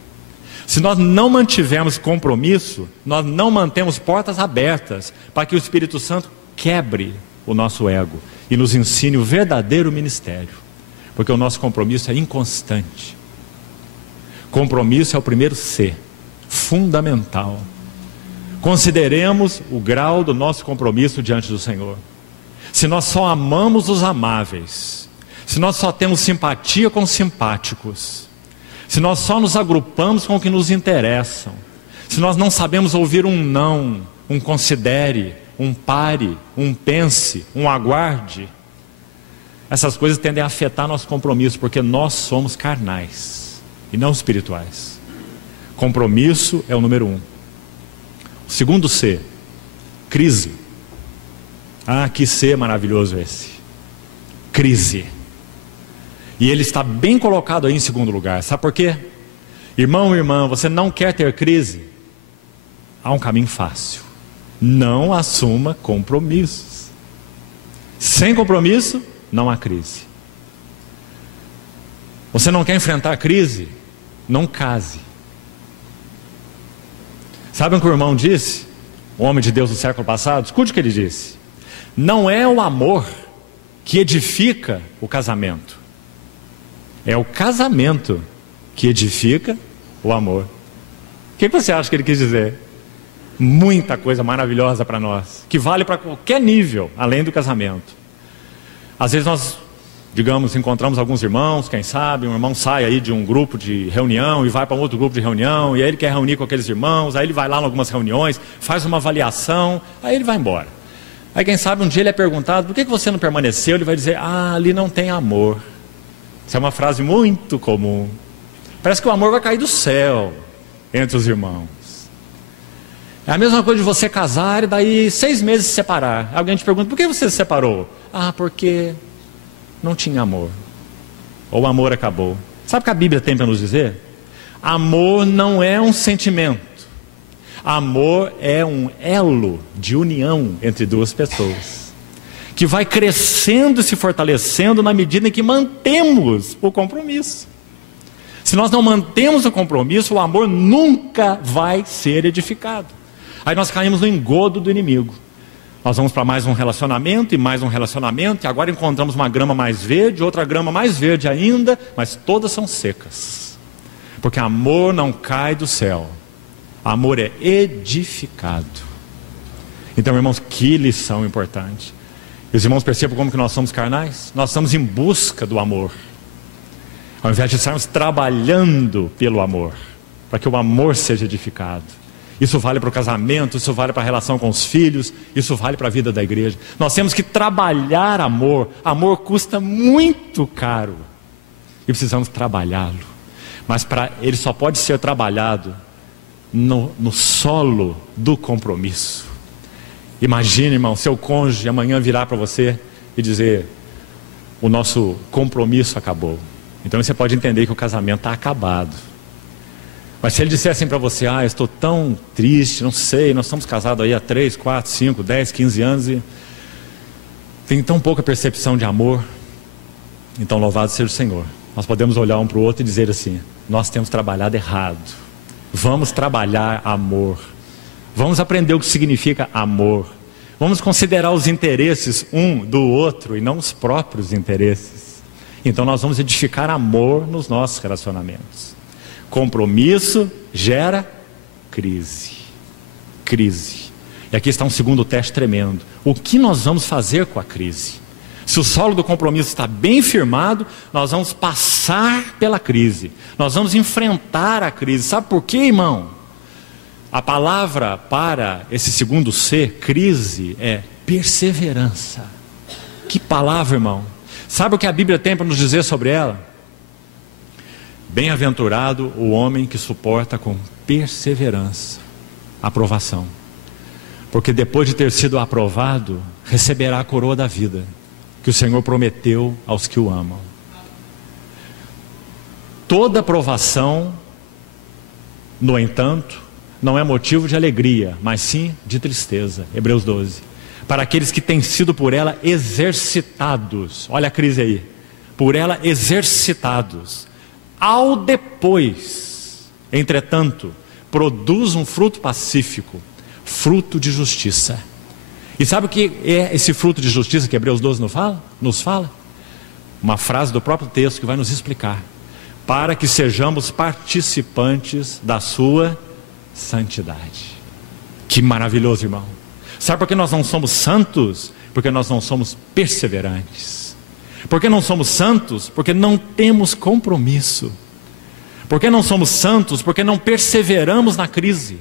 Se nós não mantivermos compromisso, nós não mantemos portas abertas para que o Espírito Santo quebre o nosso ego e nos ensine o verdadeiro ministério, porque o nosso compromisso é inconstante. Compromisso é o primeiro C, fundamental. Consideremos o grau do nosso compromisso diante do Senhor. Se nós só amamos os amáveis, se nós só temos simpatia com os simpáticos, se nós só nos agrupamos com o que nos interessam, se nós não sabemos ouvir um não, um considere, um pare, um pense, um aguarde, essas coisas tendem a afetar nosso compromisso, porque nós somos carnais e não espirituais. Compromisso é o número 1. O segundo C, crise. Ah, que C maravilhoso esse. Crise. E ele está bem colocado aí em segundo lugar. Sabe por quê? Irmão, irmã, você não quer ter crise? Há um caminho fácil. Não assuma compromissos. Sem compromisso, não há crise. Você não quer enfrentar a crise? Não case. Sabe o que o irmão disse? O homem de Deus do século passado? Escute o que ele disse. Não é o amor que edifica o casamento. É o casamento que edifica o amor. O que você acha que ele quis dizer? Muita coisa maravilhosa para nós, que vale para qualquer nível, além do casamento. Às vezes nós, digamos, encontramos alguns irmãos, quem sabe, um irmão sai aí de um grupo de reunião e vai para um outro grupo de reunião, e aí ele quer reunir com aqueles irmãos, aí ele vai lá em algumas reuniões, faz uma avaliação, aí ele vai embora. Aí quem sabe um dia ele é perguntado, por que você não permaneceu? Ele vai dizer, ali não tem amor. Isso é uma frase muito comum. Parece que o amor vai cair do céu entre os irmãos. É a mesma coisa de você casar e daí 6 meses se separar. Alguém te pergunta, por que você se separou? Porque não tinha amor. Ou o amor acabou. Sabe o que a Bíblia tem para nos dizer? Amor não é um sentimento. Amor é um elo de união entre duas pessoas, que vai crescendo e se fortalecendo na medida em que mantemos o compromisso. Se nós não mantemos o compromisso, o amor nunca vai ser edificado. Aí nós caímos no engodo do inimigo. Nós vamos para mais um relacionamento, e agora encontramos uma grama mais verde, outra grama mais verde ainda, mas todas são secas. Porque amor não cai do céu. Amor é edificado. Então, irmãos, que lição importante. E os irmãos percebam como que nós somos carnais? Nós estamos em busca do amor, ao invés de estarmos trabalhando pelo amor, para que o amor seja edificado. Isso vale para o casamento, isso vale para a relação com os filhos, isso vale para a vida da igreja. Nós temos que trabalhar amor. Amor custa muito caro e precisamos trabalhá-lo. Mas ele só pode ser trabalhado no solo do compromisso. Imagine, irmão, seu cônjuge amanhã virar para você e dizer, o nosso compromisso acabou. Então você pode entender que o casamento está acabado. Mas se ele disser assim para você, eu estou tão triste, não sei, nós estamos casados aí há 3, 4, 5, 10, 15 anos e tem tão pouca percepção de amor, então louvado seja o Senhor. Nós podemos olhar um para o outro e dizer assim, nós temos trabalhado errado. Vamos trabalhar amor. Vamos aprender o que significa amor. Vamos considerar os interesses um do outro e não os próprios interesses. Então nós vamos edificar amor nos nossos relacionamentos. Compromisso gera crise. Crise. E aqui está um segundo teste tremendo. O que nós vamos fazer com a crise? Se o solo do compromisso está bem firmado, nós vamos passar pela crise. Nós vamos enfrentar a crise. Sabe por quê, irmão? A palavra para esse segundo C, crise, é perseverança. Que palavra, irmão? Sabe o que a Bíblia tem para nos dizer sobre ela? Bem-aventurado o homem que suporta com perseverança a aprovação. Porque depois de ter sido aprovado, receberá a coroa da vida que o Senhor prometeu aos que o amam. Toda aprovação, no entanto, não é motivo de alegria, mas sim de tristeza. Hebreus 12. Para aqueles que têm sido por ela exercitados. Olha a crise aí. Por ela exercitados. Ao depois, entretanto, produz um fruto pacífico, fruto de justiça. E sabe o que é esse fruto de justiça que Hebreus 12 nos fala? Uma frase do próprio texto que vai nos explicar. Para que sejamos participantes da sua santidade. Que maravilhoso, irmão. Sabe por que nós não somos santos? Porque nós não somos perseverantes. Por que não somos santos? Porque não temos compromisso. Por que não somos santos? Porque não perseveramos na crise.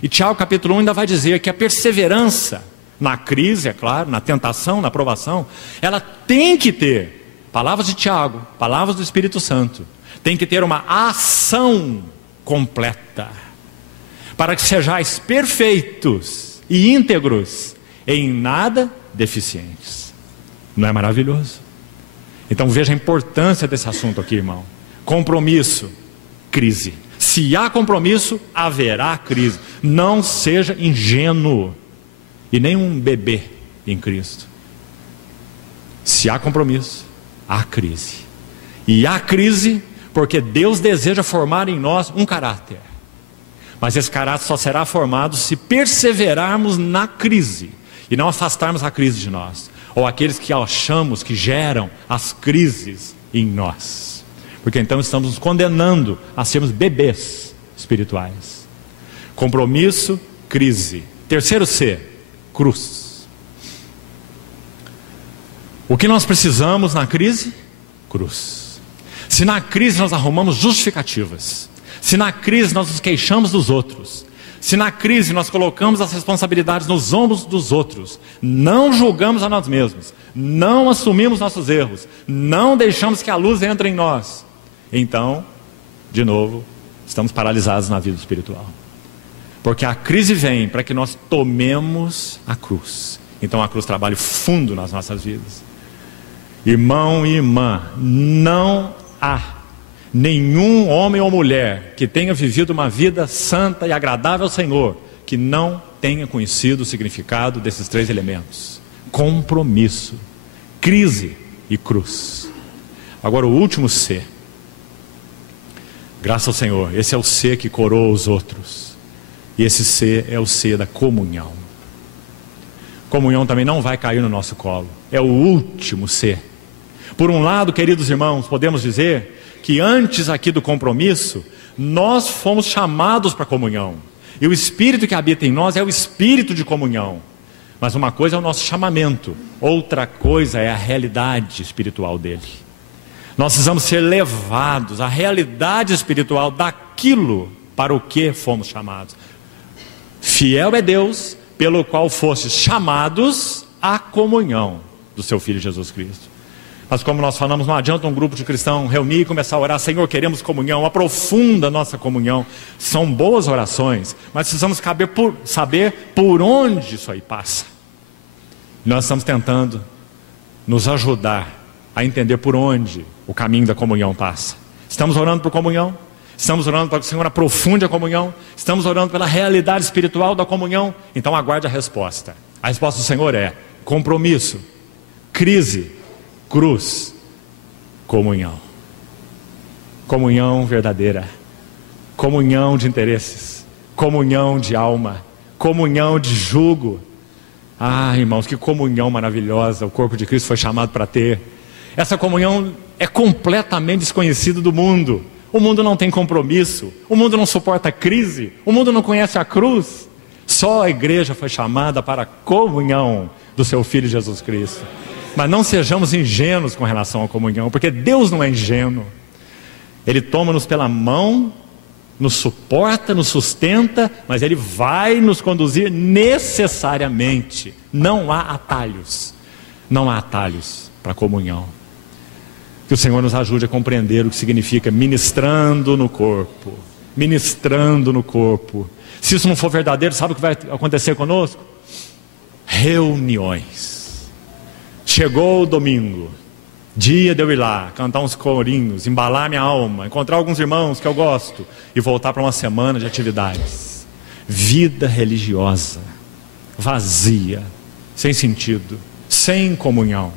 E Tiago capítulo 1 ainda vai dizer que a perseverança na crise, é claro, na tentação, na provação, ela tem que ter, palavras de Tiago, palavras do Espírito Santo, tem que ter uma ação completa, para que sejais perfeitos e íntegros, em nada deficientes. Não é maravilhoso? Então veja a importância desse assunto aqui, irmão. Compromisso, crise. Se há compromisso, haverá crise. Não seja ingênuo e nem um bebê em Cristo. Se há compromisso, há crise. E há crise porque Deus deseja formar em nós um caráter. Mas esse caráter só será formado se perseverarmos na crise e não afastarmos a crise de nós, ou aqueles que achamos que geram as crises em nós, porque então estamos nos condenando a sermos bebês espirituais. Compromisso, crise. Terceiro C, cruz. O que nós precisamos na crise? Cruz. Se na crise nós arrumamos justificativas, se na crise nós nos queixamos dos outros, se na crise nós colocamos as responsabilidades nos ombros dos outros, não julgamos a nós mesmos, não assumimos nossos erros, não deixamos que a luz entre em nós, então, de novo, estamos paralisados na vida espiritual. Porque a crise vem para que nós tomemos a cruz. Então a cruz trabalha fundo nas nossas vidas. Irmão e irmã, não há nenhum homem ou mulher que tenha vivido uma vida santa e agradável ao Senhor que não tenha conhecido o significado desses três elementos: compromisso, crise e cruz. Agora o último C. Graças ao Senhor, esse é o C que coroa os outros. E esse C é o C da comunhão. Comunhão também não vai cair no nosso colo. É o último C. Por um lado, queridos irmãos, podemos dizer que antes aqui do compromisso, nós fomos chamados para a comunhão. E o Espírito que habita em nós é o Espírito de comunhão. Mas uma coisa é o nosso chamamento, outra coisa é a realidade espiritual dele. Nós precisamos ser levados à realidade espiritual daquilo para o que fomos chamados. Fiel é Deus, pelo qual fostes chamados à comunhão do seu Filho Jesus Cristo. Mas como nós falamos, não adianta um grupo de cristãos reunir e começar a orar: Senhor, queremos comunhão, aprofunda a nossa comunhão. São boas orações, mas precisamos saber por onde isso aí passa. E nós estamos tentando nos ajudar a entender por onde o caminho da comunhão passa. Estamos orando por comunhão, estamos orando para que o Senhor aprofunde a comunhão, estamos orando pela realidade espiritual da comunhão. Então aguarde a resposta. A resposta do Senhor é compromisso, crise, cruz, comunhão. Comunhão verdadeira, comunhão de interesses, comunhão de alma, comunhão de jugo. Ah, irmãos, que comunhão maravilhosa o corpo de Cristo foi chamado para ter. Essa comunhão é completamente desconhecida do mundo. O mundo não tem compromisso, o mundo não suporta crise, o mundo não conhece a cruz. Só a igreja foi chamada para a comunhão do seu Filho Jesus Cristo. Mas não sejamos ingênuos com relação à comunhão, porque Deus não é ingênuo. Ele toma-nos pela mão, nos suporta, nos sustenta, mas Ele vai nos conduzir necessariamente. Não há atalhos. Não há atalhos para a comunhão. Que o Senhor nos ajude a compreender o que significa ministrando no corpo. Ministrando no corpo. Se isso não for verdadeiro, sabe o que vai acontecer conosco? Reuniões. Chegou o domingo, dia de eu ir lá, cantar uns corinhos, embalar minha alma, encontrar alguns irmãos que eu gosto e voltar para uma semana de atividades. Vida religiosa, vazia, sem sentido, sem comunhão.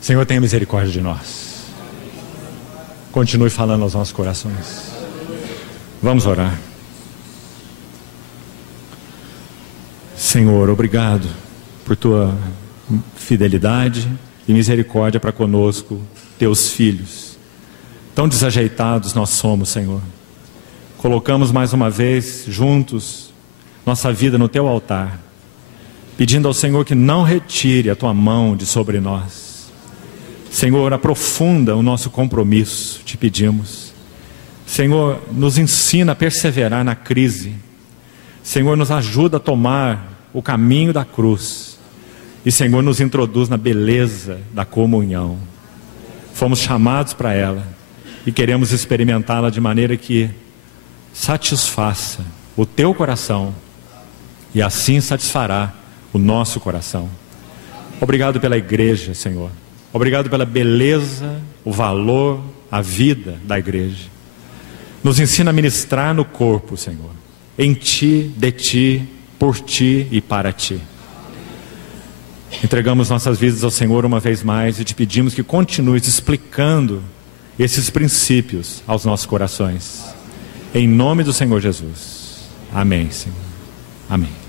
Senhor, tenha misericórdia de nós. Continue falando aos nossos corações. Vamos orar. Senhor, obrigado por tua fidelidade e misericórdia para conosco, teus filhos. Tão desajeitados nós somos, Senhor. Colocamos mais uma vez juntos nossa vida no teu altar, pedindo ao Senhor que não retire a tua mão de sobre nós. Senhor, aprofunda o nosso compromisso, te pedimos. Senhor, nos ensina a perseverar na crise. Senhor, nos ajuda a tomar o caminho da cruz. E Senhor, nos introduz na beleza da comunhão. Fomos chamados para ela e queremos experimentá-la de maneira que satisfaça o teu coração e assim satisfará o nosso coração. Obrigado pela igreja, Senhor. Obrigado pela beleza, o valor, a vida da igreja. Nos ensina a ministrar no corpo, Senhor. Em ti, de ti, por ti e para ti. Entregamos nossas vidas ao Senhor uma vez mais e te pedimos que continues explicando esses princípios aos nossos corações. Em nome do Senhor Jesus. Amém, Senhor. Amém.